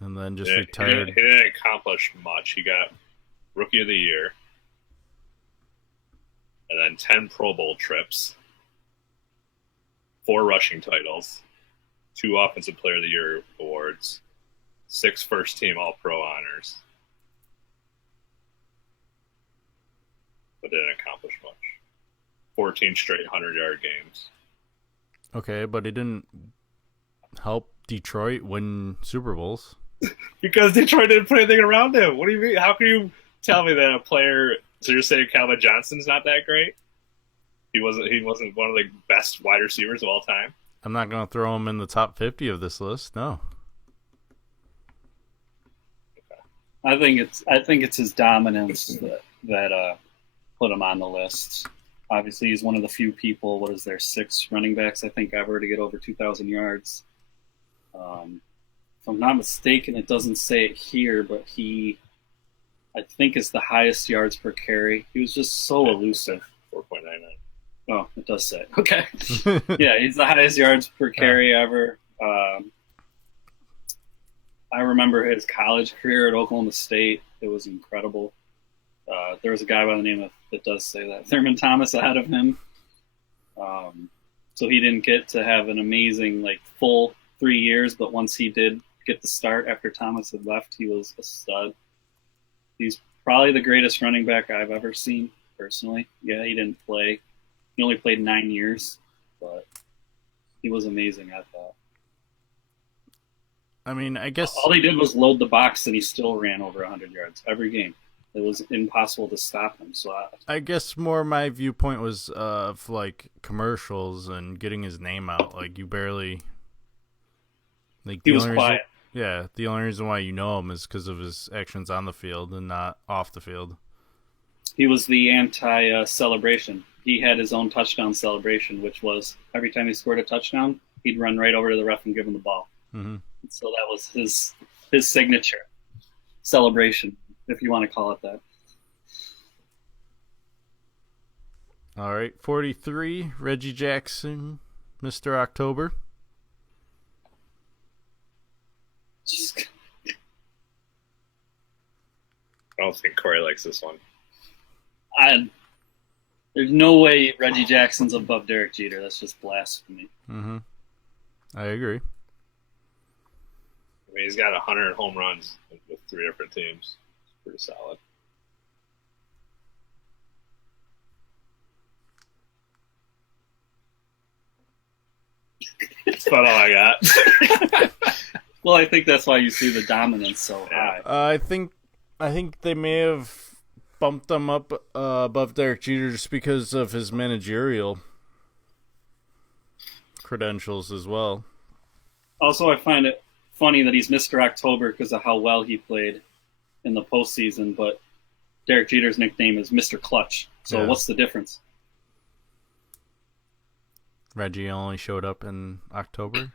And then just retired. He didn't accomplish much. He got Rookie of the Year. And then 10 Pro Bowl trips. 4 rushing titles. 2 Offensive Player of the Year awards. 6 first-team All-Pro honors. But didn't accomplish much. 14 straight 100-yard games. Okay, but he didn't help Detroit win Super Bowls. Because Detroit didn't put anything around him. What do you mean? How can you tell me that a player... So you're saying Calvin Johnson's not that great? He wasn't one of the best wide receivers of all time? I'm not going to throw him in the top 50 of this list, no. I think it's his dominance that put him on the list. Obviously, he's one of the few people. What is there, 6 running backs I think ever to get over 2,000 yards. If I'm not mistaken, it doesn't say it here, but he, I think, is the highest yards per carry. He was just so elusive. 4.99. Oh, it does say it. Okay. Yeah, he's the highest yards per carry ever. I remember his college career at Oklahoma State. It was incredible. There was a guy by the name of, that does say that, Thurman Thomas ahead of him. So he didn't get to have an amazing, full 3 years, but once he did get the start after Thomas had left, he was a stud. He's probably the greatest running back I've ever seen, personally. Yeah, he didn't play. He only played 9 years, but he was amazing, I thought. I mean, I guess... All he did was load the box, and he still ran over 100 yards every game. It was impossible to stop him. So I guess more my viewpoint was of, commercials and getting his name out. You barely... he was quiet. Yeah, the only reason why you know him is because of his actions on the field and not off the field. He was the anti-celebration. He had his own touchdown celebration, which was every time he scored a touchdown, he'd run right over to the ref and give him the ball. Mm-hmm. So that was his signature celebration, if you want to call it that. All right, 43, Reggie Jackson, Mr. October. I don't think Corey likes this one. There's no way Reggie Jackson's above Derek Jeter. That's just blasphemy. Mm-hmm. I agree. I mean, he's got 100 home runs with 3 different teams. It's pretty solid. That's about all I got. Well, I think that's why you see the dominance so high. I think they may have bumped him up above Derek Jeter just because of his managerial credentials as well. Also, I find it funny that he's Mr. October because of how well he played in the postseason, but Derek Jeter's nickname is Mr. Clutch. So What's the difference? Reggie only showed up in October.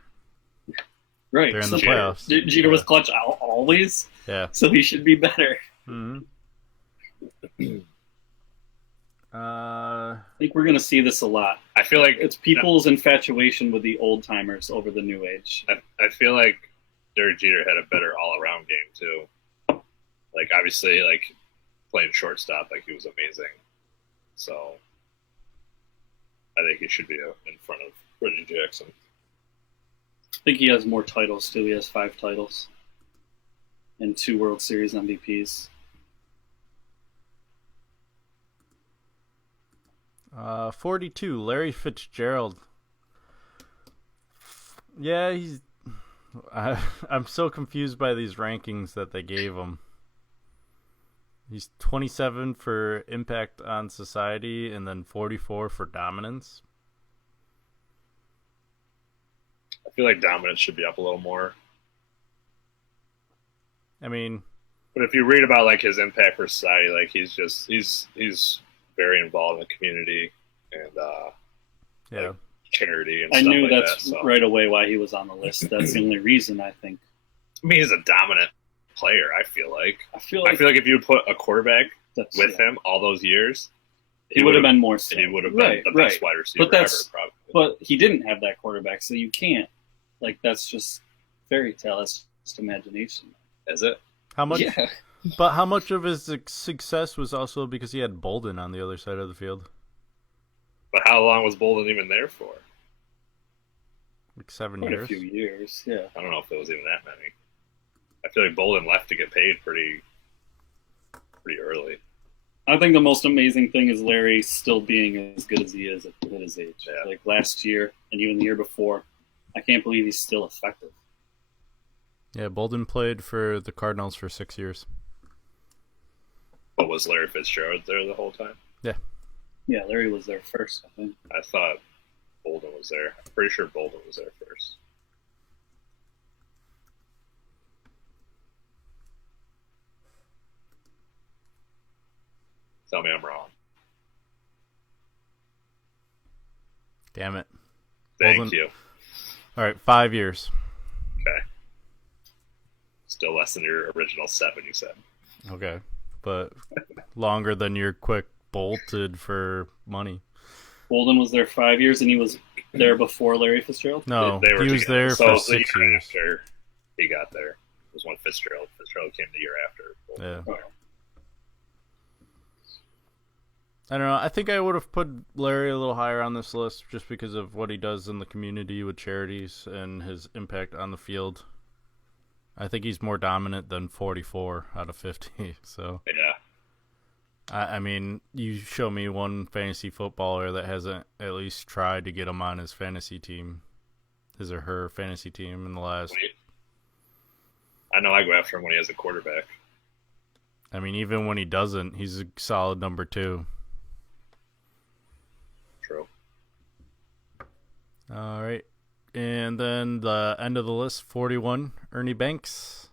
Right. They're in the playoffs. Jeter was clutch always. Yeah. So he should be better. Mm-hmm. I think we're going to see this a lot. I feel like it's people's infatuation with the old timers over the new age. I feel like Derek Jeter had a better all-around game too. Obviously, playing shortstop, he was amazing. So I think he should be in front of Reggie Jackson. I think he has more titles too. He has 5 titles and 2 World Series MVPs. 42, Larry Fitzgerald. Yeah, I'm so confused by these rankings that they gave him. He's 27 for impact on society and then 44 for dominance. I feel like dominance should be up a little more. I mean, but if you read about like his impact for society, like he's very involved in the community and like charity and I stuff knew like that's that. So. right away why he was on the list. That's the only reason, I think. I mean, he's a dominant player. I feel like if you put a quarterback with him all those years, he would have been more. So. He would have been the best wide receiver ever, probably. But he didn't have that quarterback, so you can't. Like, that's just fairy tale. That's just imagination. Is it? How much? Yeah. But how much of his success was also because he had Bolden on the other side of the field? But how long was Bolden even there for? Like 7 Quite years. A few years, yeah. I don't know if it was even that many. I feel like Bolden left to get paid pretty early. I think the most amazing thing is Larry still being as good as he is at his age. Yeah. Like last year and even the year before, I can't believe he's still effective. Yeah, Bolden played for the Cardinals for 6 years. But was Larry Fitzgerald there the whole time? Yeah. Yeah, Larry was there first, I think. I thought Bolden was there. I'm pretty sure Bolden was there first. Tell me I'm wrong. Damn it. Thank Bolden. you. All right, 5 years. Okay. Still less than your original 7, you said. Okay, but longer than your quick bolted for money. Bolden was there 5 years, and he was there before Larry Fitzgerald? No, They were he was together. there So for it was the 6 year years. after he got there. It was when Fitzgerald came the year after. Yeah. Oh. I don't know. I think I would have put Larry a little higher on this list just because of what he does in the community with charities and his impact on the field. I think he's more dominant than 44 out of 50. So Yeah. I mean, you show me one fantasy footballer that hasn't at least tried to get him on his fantasy team, his or her fantasy team in the last. I know I go after him when he has a quarterback. I mean, even when he doesn't, he's a solid number 2. True. All right. And then the end of the list, 41, Ernie Banks.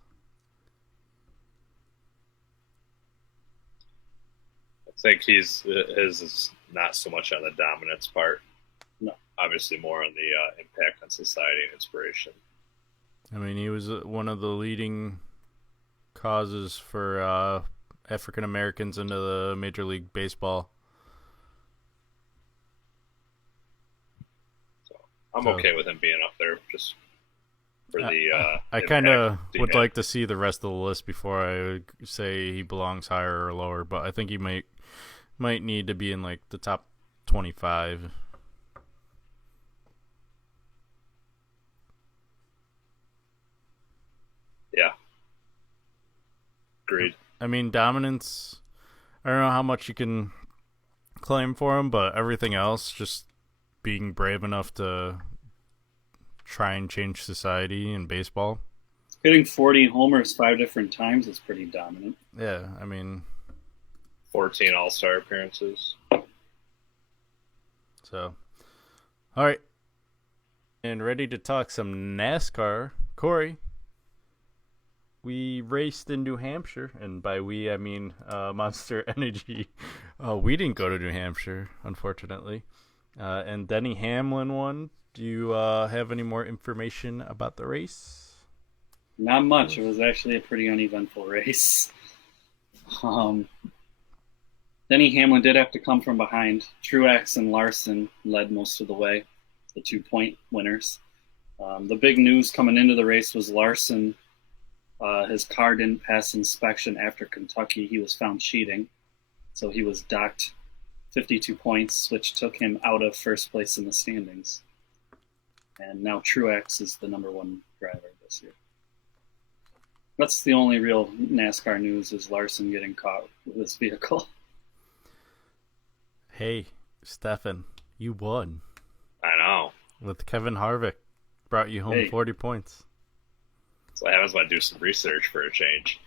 I think his is not so much on the dominance part. No. Obviously more on the impact on society and inspiration. I mean, he was one of the leading causes for African Americans into the Major League Baseball. I'm okay with him being up there just for the I kind of would like to see the rest of the list before I say he belongs higher or lower, but I think he might need to be in like the top 25. Yeah. Agreed. I mean, dominance, I don't know how much you can claim for him, but everything else, just being brave enough to try and change society in baseball. Hitting 40 homers 5 different times is pretty dominant. Yeah, I mean, 14 All-Star appearances. So, all right. And ready to talk some NASCAR. Corey, we raced in New Hampshire, and by we, I mean Monster Energy. We didn't go to New Hampshire, unfortunately. And Denny Hamlin won. Do you have any more information about the race? Not much. It was actually a pretty uneventful race. Denny Hamlin did have to come from behind. Truex and Larson led most of the way, the 2-point winners. The big news coming into the race was Larson. His car didn't pass inspection after Kentucky. He was found cheating, so he was docked 52 points, which took him out of first place in the standings. And now Truex is the number 1 driver this year. That's the only real NASCAR news, is Larson getting caught with his vehicle. Hey, Stefan, you won. I know. With Kevin Harvick. Brought you home 40 points. So I happens when I do some research for a change.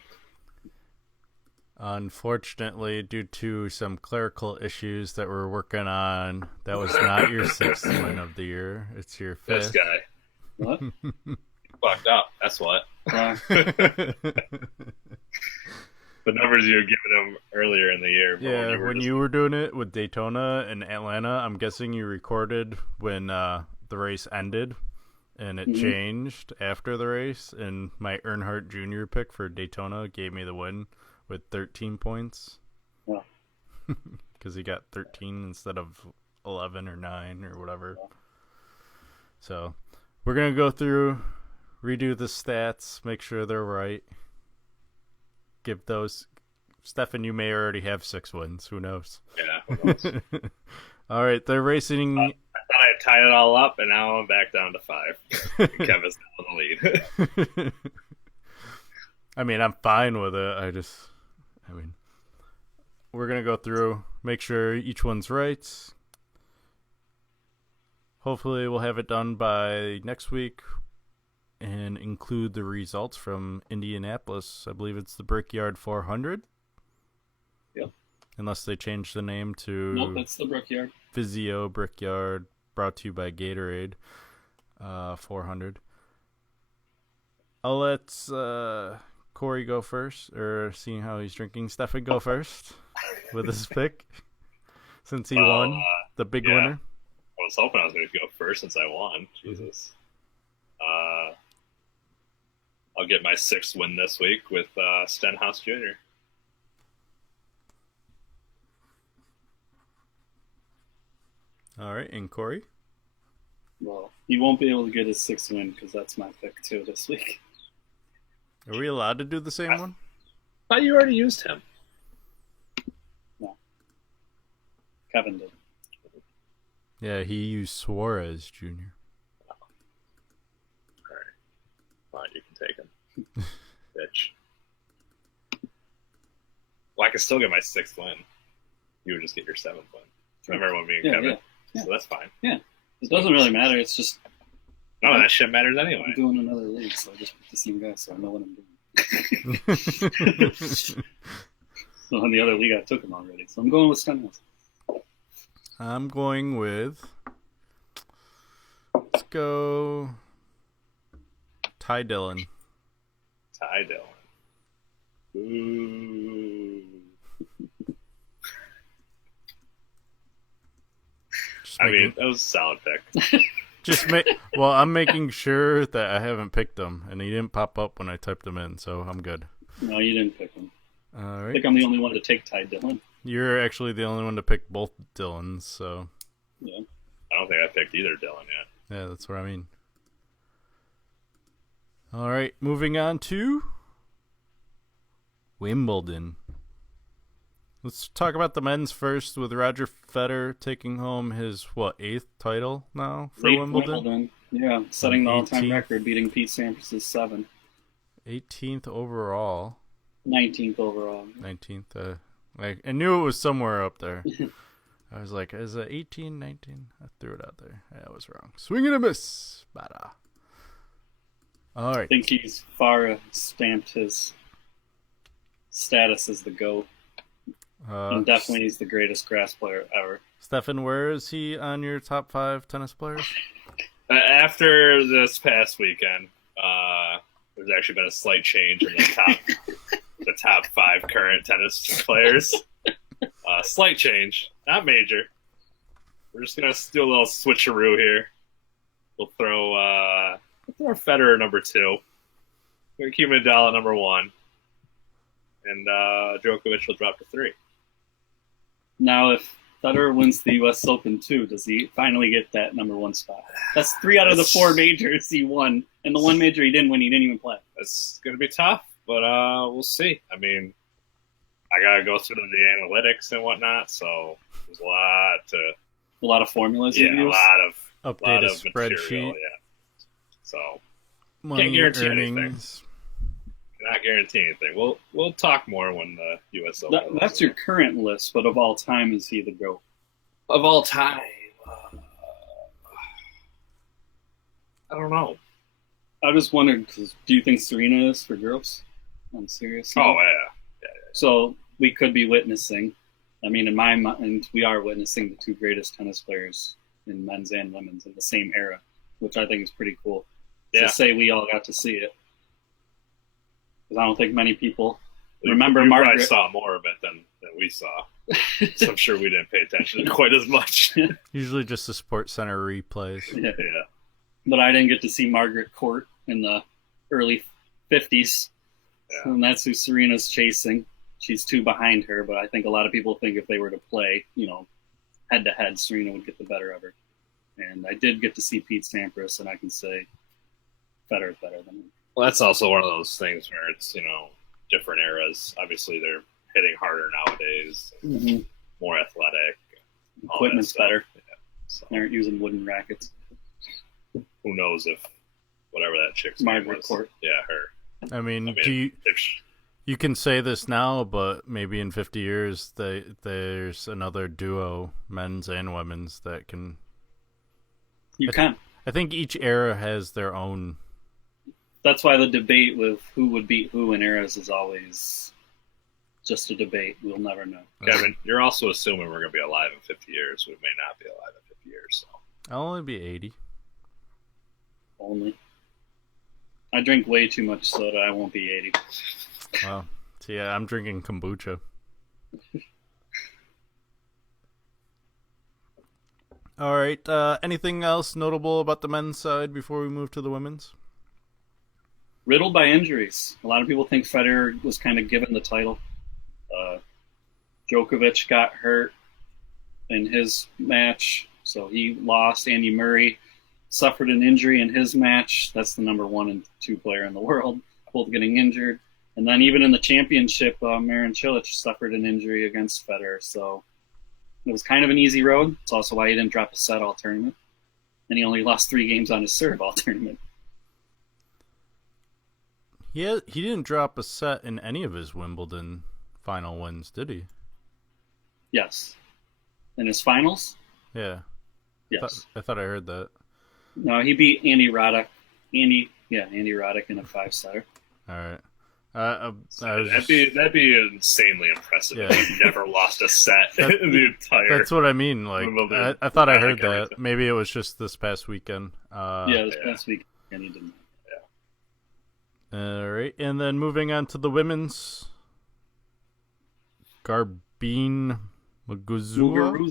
Unfortunately, due to some clerical issues that we're working on, that was not your 6th win of the year. It's your 5th. This guy. What? Fucked up. That's what. The numbers you were giving him earlier in the year. Yeah, when you were doing it with Daytona and Atlanta, I'm guessing you recorded when the race ended. And it changed after the race, and my Earnhardt Jr. pick for Daytona gave me the win with 13 points. Yeah. Because he got 13 instead of 11 or 9 or whatever. Yeah. So we're going to go through, redo the stats, make sure they're right. Give those... Stefan, you may already have 6 wins. Who knows? Yeah, who knows? All right, they're racing... I thought I tied it all up, and now I'm back down to 5. Kevin's now in the lead. I mean, I'm fine with it. We're going to go through, make sure each one's right. Hopefully we'll have it done by next week and include the results from Indianapolis. I believe it's the Brickyard 400. Yep. Unless they change the name to... Nope, that's the Brickyard. Vizio Brickyard, brought to you by Gatorade 400. I'll let Corey go first, or seeing how he's drinking, Stefan go first with his pick, since he won the big winner. I was hoping I was going to go first since I won. Jesus. I'll get my 6th win this week with Stenhouse Jr. All right, and Corey? Well, he won't be able to get his 6th win because that's my pick too this week. Are we allowed to do the same one? I thought you already used him. No. Kevin did. Yeah, he used Suarez Jr. Oh. All right. Fine, you can take him. Bitch. Well, I can still get my 6th win. You would just get your 7th win. Remember when me and Kevin? Yeah. So that's fine. Yeah. It doesn't really matter. It's just... No, that shit matters anyway. I'm doing another league, so I just pick the same guy, so I know what I'm doing. So in the other league, I took him already. So I'm going with Stenhouse. I'm going with... Let's go... Ty Dillon. Ty Dillon. Ooh. That was a solid pick. Well, I'm making sure that I haven't picked him, and he didn't pop up when I typed him in, so I'm good. No, you didn't pick him. All right. I think I'm the only one to take Ty Dillon. You're actually the only one to pick both Dillons, so... Yeah. I don't think I picked either Dillon yet. Yeah, that's what I mean. All right, moving on to... Wimbledon. Let's talk about the men's first, with Roger Federer taking home his, 8th title now for Wimbledon? Yeah, setting the all-time record, beating Pete Sampras's 7. 18th overall. 19th overall. 19th. I knew it was somewhere up there. I was like, is it 18, 19? I threw it out there. I was wrong. Swing and a miss. Bada. All right. I think he's far stamped his status as the GOAT. And definitely he's the greatest grass player ever. Stefan, where is he on your top 5 tennis players? After this past weekend, there's actually been a slight change in the top 5 current tennis players. Slight change, not major. We're just gonna do a little switcheroo here. We'll throw Federer number 2. We're gonna keep Nadal at number 1, and Djokovic will drop to 3. Now, if Federer wins the U.S. Open too, does he finally get that number 1 spot? That's 3 out of the 4 majors he won, and the one major he didn't win, he didn't even play. It's going to be tough, but we'll see. I mean, I got to go through the analytics and whatnot, so there's a lot of formulas. Yeah, a lot of spreadsheet. Material, yeah. So money, can't guarantee earnings. anything. Cannot guarantee anything. We'll talk more when the U.S. Open. That's your current list, but of all time, is he the GOAT? Of all time, I don't know. I just wondered, because do you think Serena is for girls? I'm serious. Oh, yeah. So we could be witnessing, I mean, in my mind, we are witnessing the two greatest tennis players in men's and women's in the same era, which I think is pretty cool. Yeah. To say we all got to see it. Because I don't think many people remember we Margaret. probably saw more of it than we saw. So I'm sure we didn't pay attention quite as much. Usually just the Sports Center replays. Yeah. Yeah. But I didn't get to see Margaret Court in the early 50s. Yeah. And that's who Serena's chasing. She's 2 behind her, but I think a lot of people think if they were to play, head to head, Serena would get the better of her. And I did get to see Pete Sampras, and I can say Federer's better than him. Well, that's also one of those things where it's, different eras. Obviously, they're hitting harder nowadays, more athletic. Equipment's better. Yeah. So, They aren't using wooden rackets. who knows if whatever that chick's name Margaret was. Court. Yeah, her. I mean, if you can say this now, but maybe in 50 years, there's another duo, men's and women's, that can. You can. I think each era has their own. That's why the debate with who would beat who in eras is always just a debate. We'll never know. Kevin, you're also assuming we're going to be alive in 50 years. We may not be alive in 50 years. So. I'll only be 80. Only. I drink way too much soda. I won't be 80. Wow. So yeah, I'm drinking kombucha. All right. Anything else notable about the men's side before we move to the women's? Riddled by injuries. A lot of people think Federer was kind of given the title. Djokovic got hurt in his match, so he lost. Andy Murray suffered an injury in his match. That's the number 1 and 2 player in the world, both getting injured. And then even in the championship, Marin Cilic suffered an injury against Federer. So it was kind of an easy road. It's also why he didn't drop a set all tournament. And he only lost 3 games on his serve all tournament. He didn't drop a set in any of his Wimbledon final wins, did he? Yes. In his finals? Yeah. Yes. I thought I heard that. No, he beat Andy Roddick. Andy Roddick in a 5-setter. All right. That'd be insanely impressive Yeah. if he never lost a set in the entire. That's what I mean. Like, Wimbledon. I thought I heard Like that. everything. Maybe it was just this past weekend. This past week, and he didn't. All right, and then moving on to the women's, Garbine Muguruza.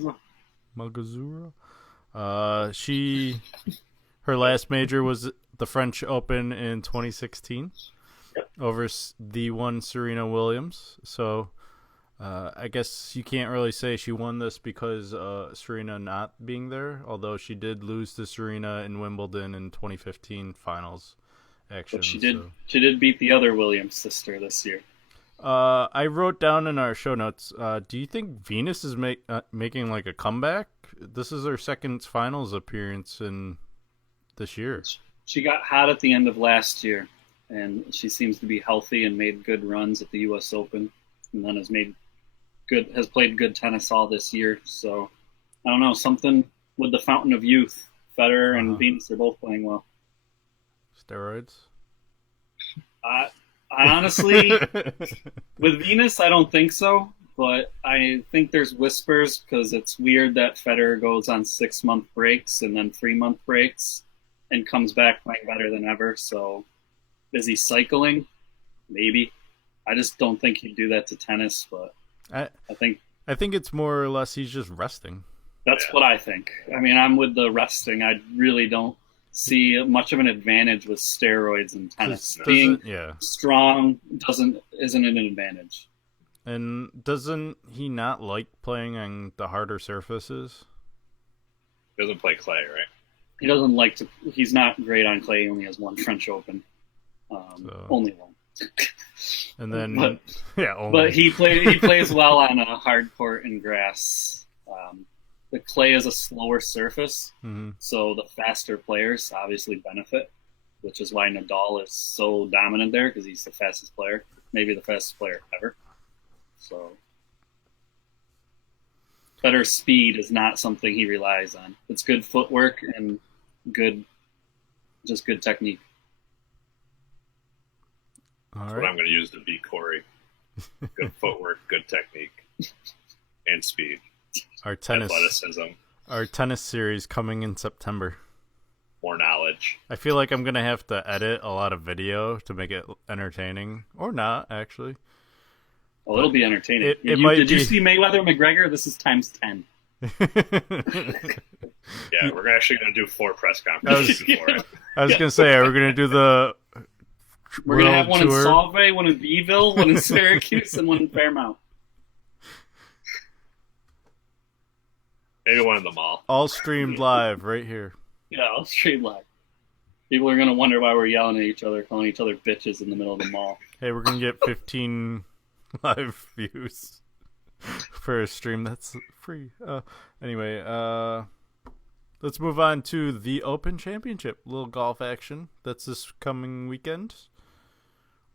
Her last major was the French Open in 2016 over the one Serena Williams. So I guess you can't really say she won this because Serena not being there, although she did lose to Serena in Wimbledon in 2015 finals. Action, but she did beat the other Williams sister this year. I wrote down in our show notes. Do you think Venus is making like a comeback? This is her second finals appearance in this year. She got hot at the end of last year, and she seems to be healthy and made good runs at the U.S. Open, and then has played good tennis all this year. So I don't know, something with the fountain of youth. Federer and Venus, they're both playing well. Steroids? I honestly, with Venus, I don't think so. But I think there's whispers because it's weird that Federer goes on 6-month breaks and then 3-month breaks and comes back playing better than ever. So is he cycling? Maybe. I just don't think he'd do that to tennis. But I think it's more or less he's just resting. That's what I think. I mean, I'm with the resting. I really don't see much of an advantage with steroids in tennis. Being strong isn't an advantage. And doesn't he not like playing on the harder surfaces? He doesn't play clay, right? He doesn't like to. He's not great on clay. He only has one French Open. Only one. And then, but he plays well on a hard court and grass. The clay is a slower surface, so the faster players obviously benefit, which is why Nadal is so dominant there because he's the fastest player, maybe the fastest player ever. So, better speed is not something he relies on. It's good footwork and good technique. All That's right. what I'm going to use to beat Corey. Good footwork, good technique, and speed. Our tennis series coming in September. More knowledge. I feel like I'm gonna have to edit a lot of video to make it entertaining, or not actually. Well, it'll be entertaining. Did you see Mayweather McGregor? This is times 10. Yeah, we're actually going to do 4 press conferences for it. I was gonna say, we're gonna do the. We're going to have one tour. in Solvay, one in Beeville, one in Syracuse, and one in Fairmount. Maybe one in the mall. All streamed live right here. Yeah, I'll stream live. People are going to wonder why we're yelling at each other, calling each other bitches in the middle of the mall. Hey, we're gonna get 15 live views for a stream that's free. Anyway, let's move on to the Open Championship. A little golf action. That's this coming weekend.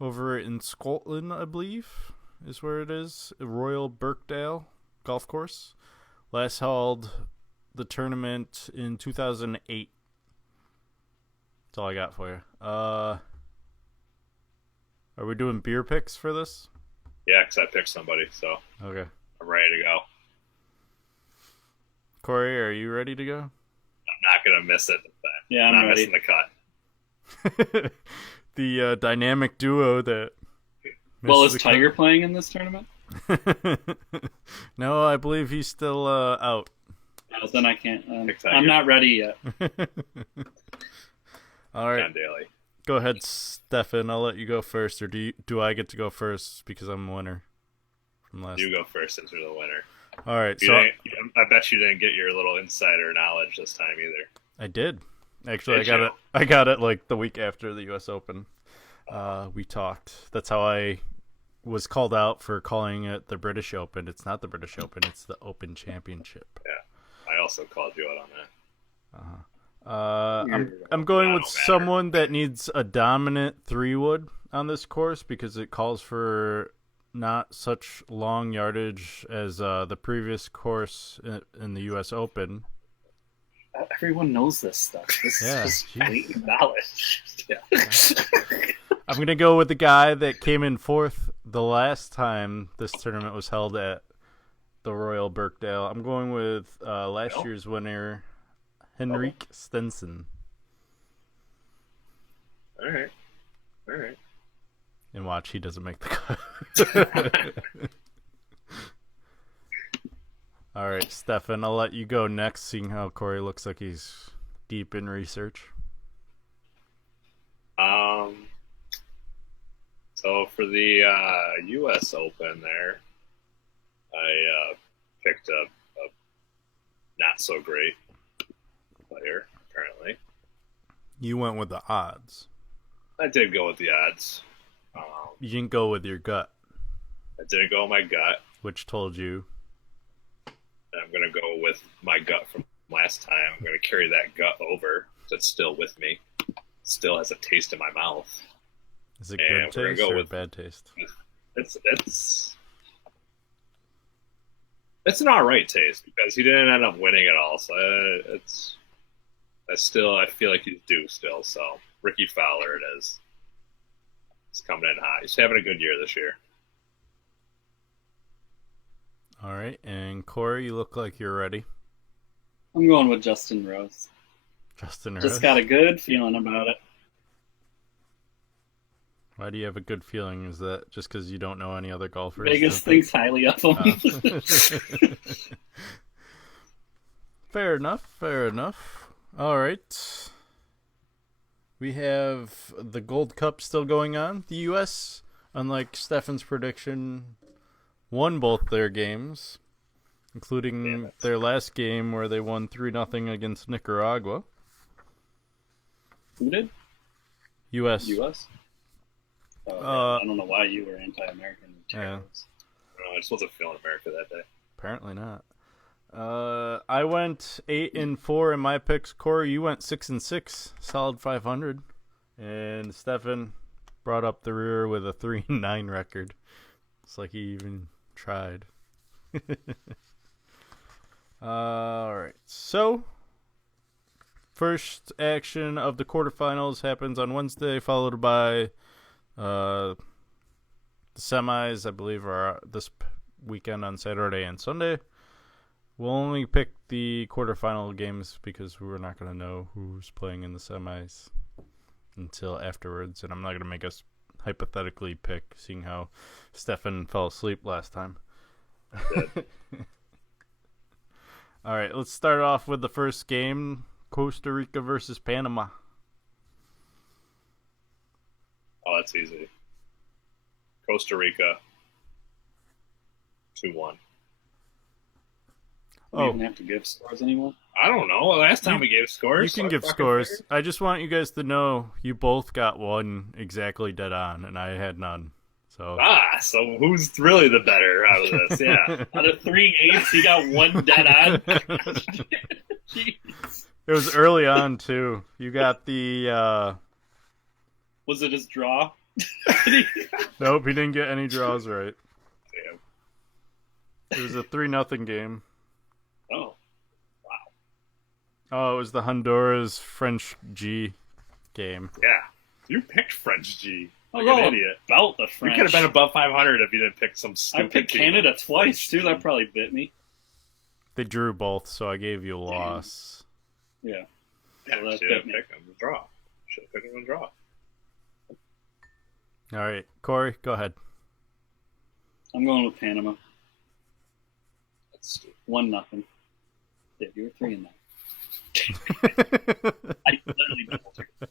Over in Scotland, I believe, is where it is. Royal Birkdale Golf Course. Last held the tournament in 2008. That's all I got for you. Are we doing beer picks for this? Yeah, because I picked somebody, so Okay. I'm ready to go. Corey, are you ready to go? I'm not going to miss it this time. Yeah, I'm not ready. missing the cut. The dynamic duo that. Well, misses is the Tiger playing in this tournament? cut. No, I believe he's still out. No, then I can't. Pick Tiger. I'm not ready yet. All right, John Daly. go ahead, Stefan. I'll let you go first, or do I get to go first because I'm the winner from last? You go first since you're the winner. All right, You so didn't- I bet you didn't get your little insider knowledge this time either. I did. Actually, Did I got you? it. I got it like the week after the U.S. Open. We talked. That's how I was called out for calling it the British Open. It's not the British Open. It's the Open Championship. I also called you out on that. I'm going That with don't matter. someone that needs a dominant 3-wood on this course because it calls for not such long yardage as the previous course in the U.S. Open. Everyone knows this stuff. This Yeah, is just jeez. blatant knowledge. Yeah. I'm going to go with the guy that came in 4th the last time this tournament was held at the Royal Birkdale. I'm going with last year's winner, Henrik Stenson. All right. And watch, he doesn't make the cut. All right, Stefan, I'll let you go next, seeing how Corey looks like he's deep in research. So for the U.S. Open there, I picked a not so great player, apparently. You went with the odds. I did go with the odds. You didn't go with your gut, I didn't go with my gut. which told you. And I'm going to go with my gut from last time. I'm going to carry that gut over. So it's still with me. Still has a taste in my mouth. Is it And good we're taste gonna go or with- bad taste? It's an alright taste because he didn't end up winning it all. So I feel like he's due still. So Ricky Fowler it is. He's coming in hot. He's having a good year this year. All right, and Corey, you look like you're ready. I'm going with Justin Rose. Justin Rose. Just got a good feeling about it. Why do you have a good feeling? Is that just because you don't know any other golfers? Vegas thinks highly of him. Fair enough. All right. We have the Gold Cup still going on. The U.S., unlike Stefan's prediction, won both their games, including their last game where they won 3-0 against Nicaragua. Who did? U.S. U.S.? Oh, I don't know why you were anti-American. Yeah. I just wasn't feeling America that day. Apparently not. I went 8-4 in my picks. Corey, you went 6-6, solid 500, and Stefan brought up the rear with a 3-9 record. It's like he even tried. All right. So, first action of the quarterfinals happens on Wednesday, followed by the semis, I believe, are this weekend on Saturday and Sunday. We'll only pick the quarterfinal games because we're not going to know who's playing in the semis until afterwards, and I'm not going to make us hypothetically pick, seeing how Stefan fell asleep last time. All right, let's start off with the first game, Costa Rica versus Panama. Oh, that's easy. Costa Rica, 2-1. Do we even have to give scores anymore? I don't know. Last time we gave scores. You can give scores. I just want you guys to know you both got one exactly dead on, and I had none. So so who's really the better out of this? Yeah. Out of 3 games, he got one dead on. Jeez. It was early on, too. You got the... Was it his draw? Nope, he didn't get any draws right. Damn. It was a 3-0 game. Oh. Oh, it was the Honduras French G game. Yeah. You picked French G. Like Oh, an idiot. About the You French. could have been above 500 if you didn't pick some I stupid picked team. Canada twice, too. That probably bit me. They drew both, so I gave you a loss. Yeah. Yeah, Well, that should bit have me. picked them to draw. Should have picked them to draw. All right, Corey, go ahead. I'm going with Panama. That's stupid. 1-0. Yeah, you were 3 in that. I literally double took it.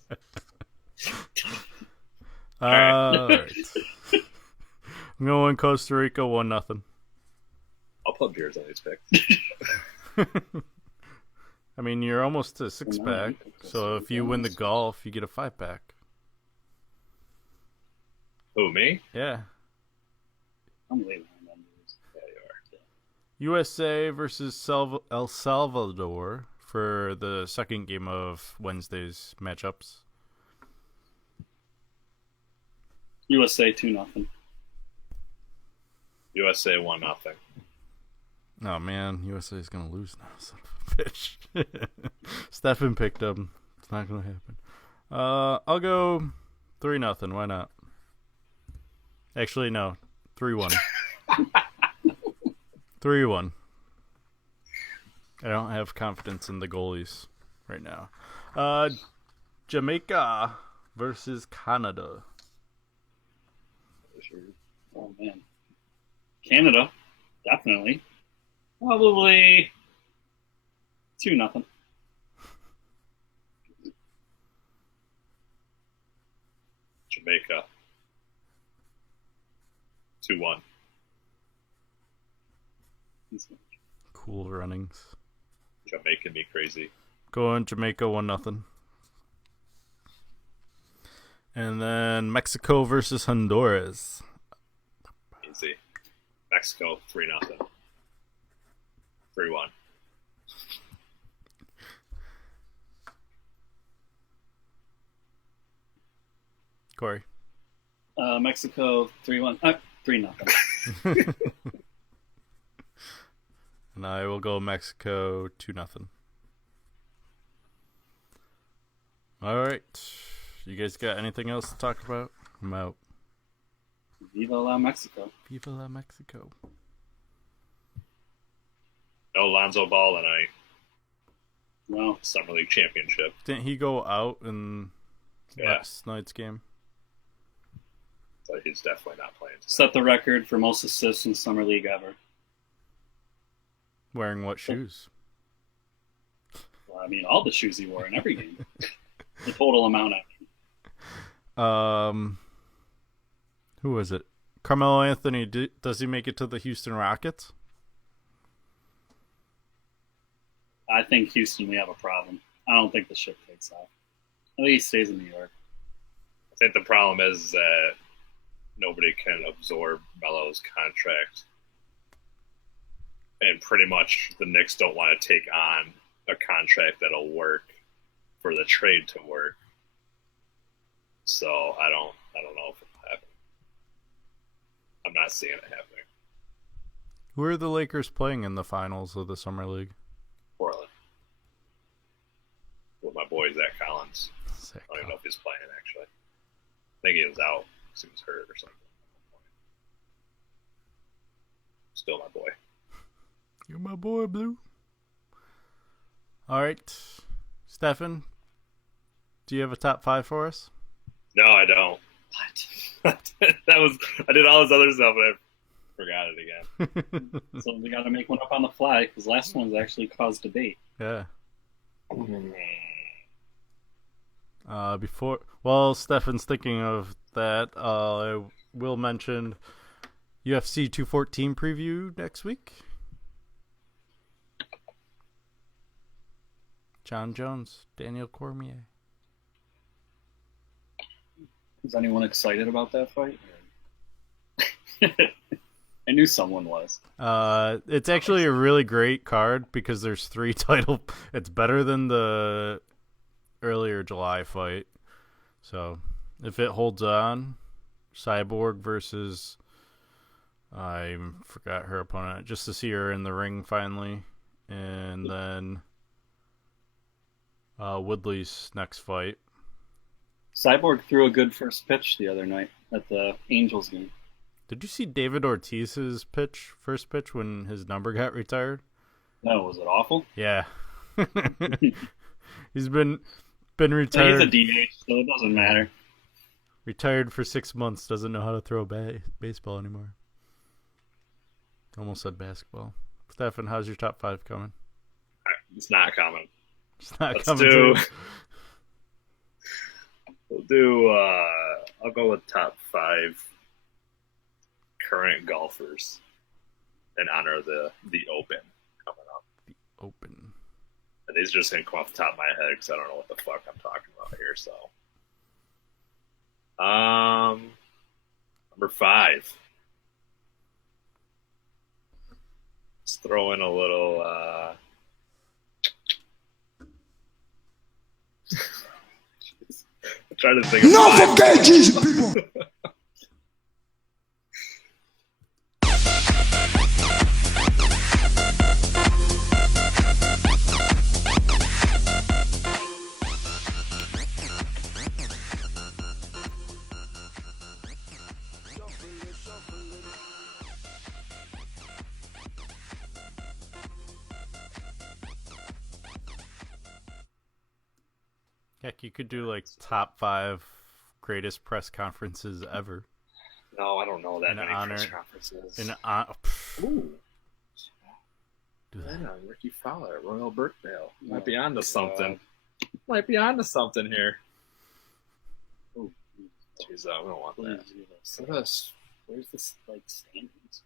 All right. I'm going Costa Rica 1-0. I'll put beers on these picks. I mean, you're almost to 6-pack, Well, so if you win the golf, you get a 5-pack. Who, me? Yeah. I'm leaving on numbers. Yeah, you are. USA versus El Salvador for the second game of Wednesday's matchups. USA 2-0. USA 1-0. Oh man, USA is gonna lose now, son of a bitch. Stefan picked them. It's not gonna happen. I'll go 3-0. Why not? Actually, no, 3-1. 3-1. I don't have confidence in the goalies right now. Jamaica versus Canada. Oh, man. Canada, definitely. Probably 2-0. Jamaica 2-1. Cool runnings. Jamaican me crazy. Going Jamaica 1-0. And then Mexico versus Honduras. Easy. Mexico 3-0. 3-1. Corey. Mexico 3-1. 3-0. And I will go Mexico 2-0. All right. You guys got anything else to talk about? I'm out. Viva la Mexico. Viva la Mexico. No Lonzo Ball tonight. No. Summer League Championship. Didn't he go out in Yeah. last night's game? But he's definitely not playing tonight. Set the record for most assists in Summer League ever. Wearing what shoes? Well, I mean, all the shoes he wore in every game. The total amount. Who was it? Carmelo Anthony. Does he make it to the Houston Rockets? I think Houston, we have a problem. I don't think the ship takes off. I think he stays in New York. I think the problem is that nobody can absorb Melo's contract. And pretty much the Knicks don't want to take on a contract that'll work for the trade to work. So I don't know if it'll happen. I'm not seeing it happening. Who are the Lakers playing in the finals of the Summer League? boy Zach Collins. I don't even know if he's playing, actually. I think he was out because he was hurt or something. Still my boy. You're my boy, Blue. All right. Stefan, do you have a top 5 for us? No, I don't. What? I did all this other stuff and I forgot it again. So we got to make one up on the fly because last one's actually caused debate. Yeah. While Stefan's thinking of that, I will mention UFC 214 preview next week. John Jones, Daniel Cormier. Is anyone excited about that fight? I knew someone was. It's actually a really great card because there's 3 title. It's better than the earlier July fight. So if it holds on, Cyborg versus I forgot her opponent, just to see her in the ring finally, and then Woodley's next fight. Cyborg threw a good first pitch the other night at the Angels game. Did you see David Ortiz's first pitch when his number got retired? No, was it awful? Yeah. He's been retired. He's a DH, so it doesn't matter. Retired for 6 months, doesn't know how to throw baseball anymore. Almost said basketball. Stefan, how's your top 5 coming? It's not coming. It's not Let's coming. do. We'll do. I'll go with top 5 current golfers in honor of the Open coming up. The Open. And these are just gonna come off the top of my head because I don't know what the fuck I'm talking about here. So, number 5. Let's throw in a little. I'm trying to think of No, forget Jesus, people. Heck, you could do like top 5 greatest press conferences ever. No, I don't know that In many honor- press conferences. Ooh. Do that on Ricky Fowler, Royal Burkdale. Might be onto something. Might be onto something here. Oh, Jeez, we don't want that. Where's this like standings?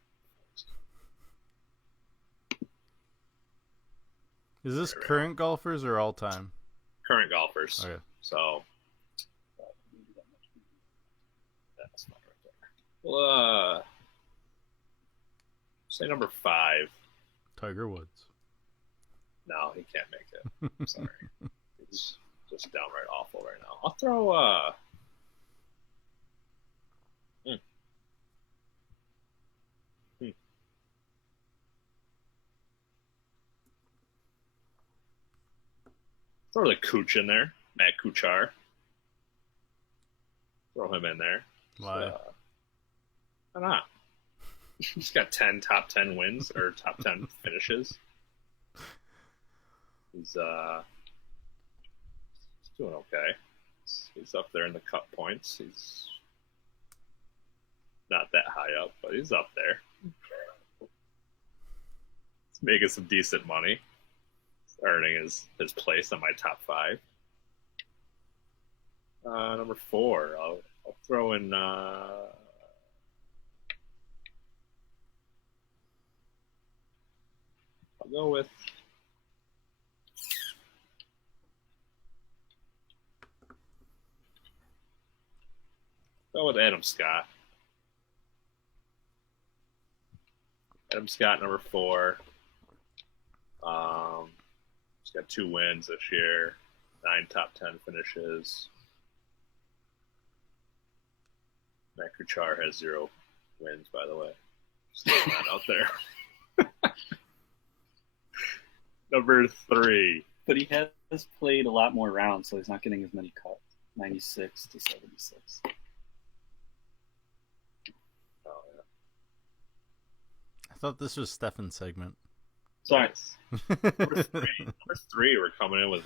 Is this There we current golfers or all time? Current golfers. Okay. So that's not right there. Well, say number 5. Tiger Woods. No, he can't make it. Sorry. He's just downright awful right now. I'll throw throw the Cooch in there. Matt Kuchar. Throw him in there. Why? Why not? He's got 10 top 10 wins or top 10 finishes. He's doing okay. He's up there in the cut points. He's not that high up, but he's up there. He's making some decent money. He's earning his place on my top 5. Number 4, I'll throw in I'll go with Adam Scott. Adam Scott, number 4. He's got 2 wins this year, 9 top 10 finishes. Matt Kuchar has 0 wins, by the way. Just throwing that out there. Number 3. But he had Has played a lot more rounds, so he's not getting as many cuts. 96 to 76. Oh, yeah. I thought this was Stefan's segment. Sorry. Number three, we're coming in with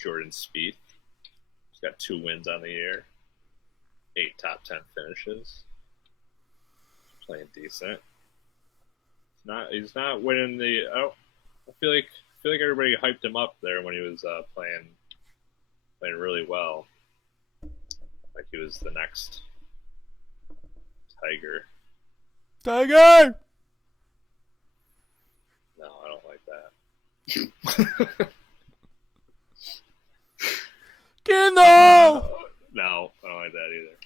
Jordan Spieth. He's got 2 wins on the year, 8 top 10 finishes. Playing decent. He's not winning the. I feel like everybody hyped him up there when he was playing really well. Like he was the next Tiger. Tiger! No, I don't like that. Kendall! No, I don't like that either.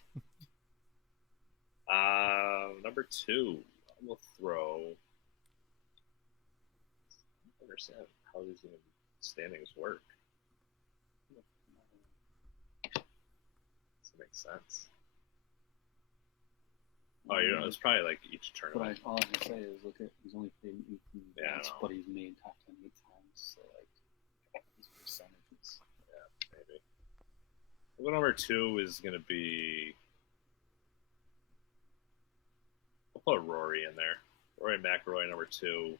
Number 2, I'm gonna throw. I don't understand how these standings work. Does it make sense? Oh, it's probably like each But tournament. all I can say is, look at he's only played 18 Yeah, I events, know. but he's made top 10 8 times. So like his percentages. Yeah, maybe. Well, number 2 is gonna be. I'll put Rory in there. Rory McIlroy, number 2.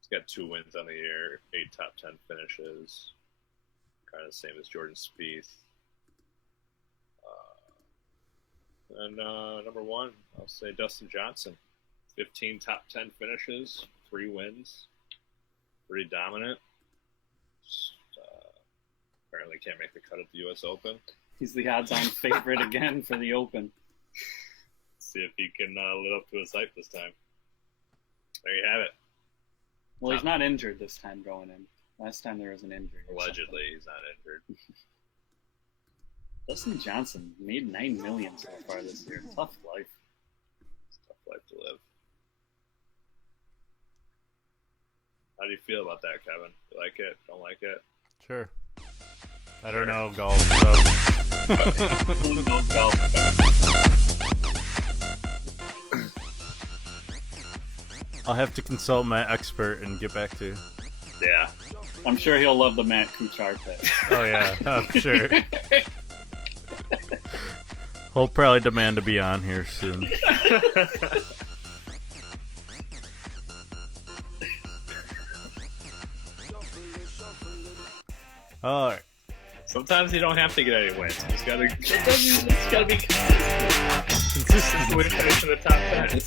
He's got 2 wins on the year, 8 top 10 finishes. Kind of the same as Jordan Spieth. And number 1, I'll say Dustin Johnson. 15 top 10 finishes, 3 wins. Pretty dominant. Apparently can't make the cut at the U.S. Open. He's the odds-on favorite again for the Open. See if he can live up to his hype this time. There you have it. Well, he's not injured this time going in. Last time there was an injury. or Allegedly, he's not injured. something. Dustin Johnson made $9 million so far this year. Tough life. It's a tough life to live. How do you feel about that, Kevin? You like it? Don't like it? Sure. I don't know golf, so. I'll have to consult my expert and get back to you. Yeah. I'm sure he'll love the Matt Kuchar pick. Oh, yeah, I'm sure. He'll probably demand to be on here soon. All right. Sometimes you don't have to get any wins. You just gotta be consistent with finishing the top 10.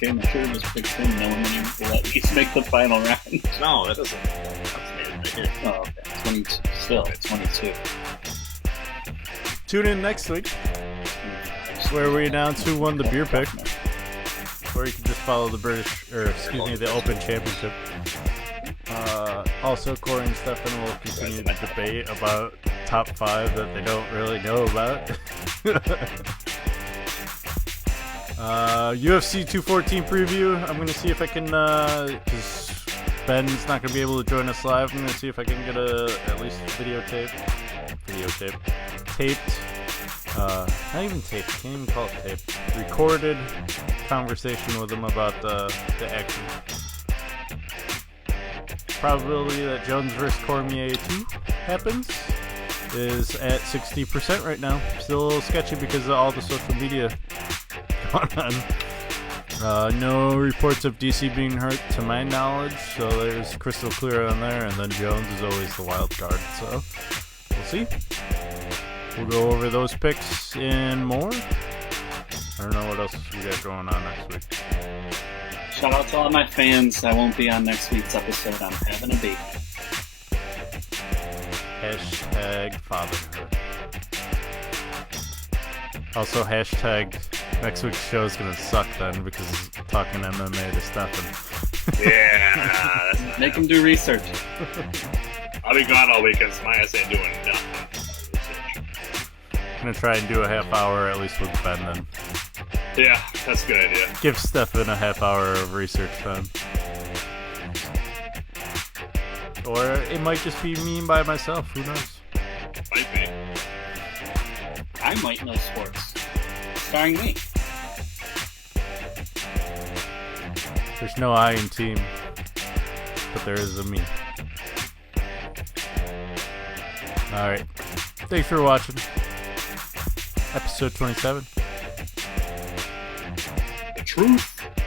I'm sure he just picked him knowing he will at least make the final round. No, that doesn't. That's me. Oh, okay. 22. Still, 22. Tune in next week where we announce who won the beer pick. Or you can just follow the the Open Championship. Also, Corey and Stefan will continue the debate about top 5 that they don't really know about. UFC 214 preview. I'm going to see if I can, because Ben's not going to be able to join us live. I'm going to see if I can get at least taped. Not even taped, can't even call it taped. Recorded conversation with him about the action. Probability that Jones versus Cormier 2 happens is at 60% right now. Still a little sketchy because of all the social media going on. No reports of DC being hurt to my knowledge, so there's crystal clear on there, and then Jones is always the wild card, so we'll see. We'll go over those picks and more. I don't know what else we got going on next week. Shout out to all my fans. I won't be on next week's episode. I'm having a baby. Hashtag fatherhood. Also, hashtag next week's show is going to suck then because talking MMA to Stefan. Yeah. Make him do research. I'll be gone all weekend, so my ass ain't doing nothing. I'm going to try and do a half hour at least with Ben then. Yeah, that's a good idea. Give Stefan a half hour of research time. Or it might just be me by myself. Who knows? Might be. I might know sports. Starring me. There's no I in team. but there is a me. Alright. Thanks for watching. Episode 27. The truth.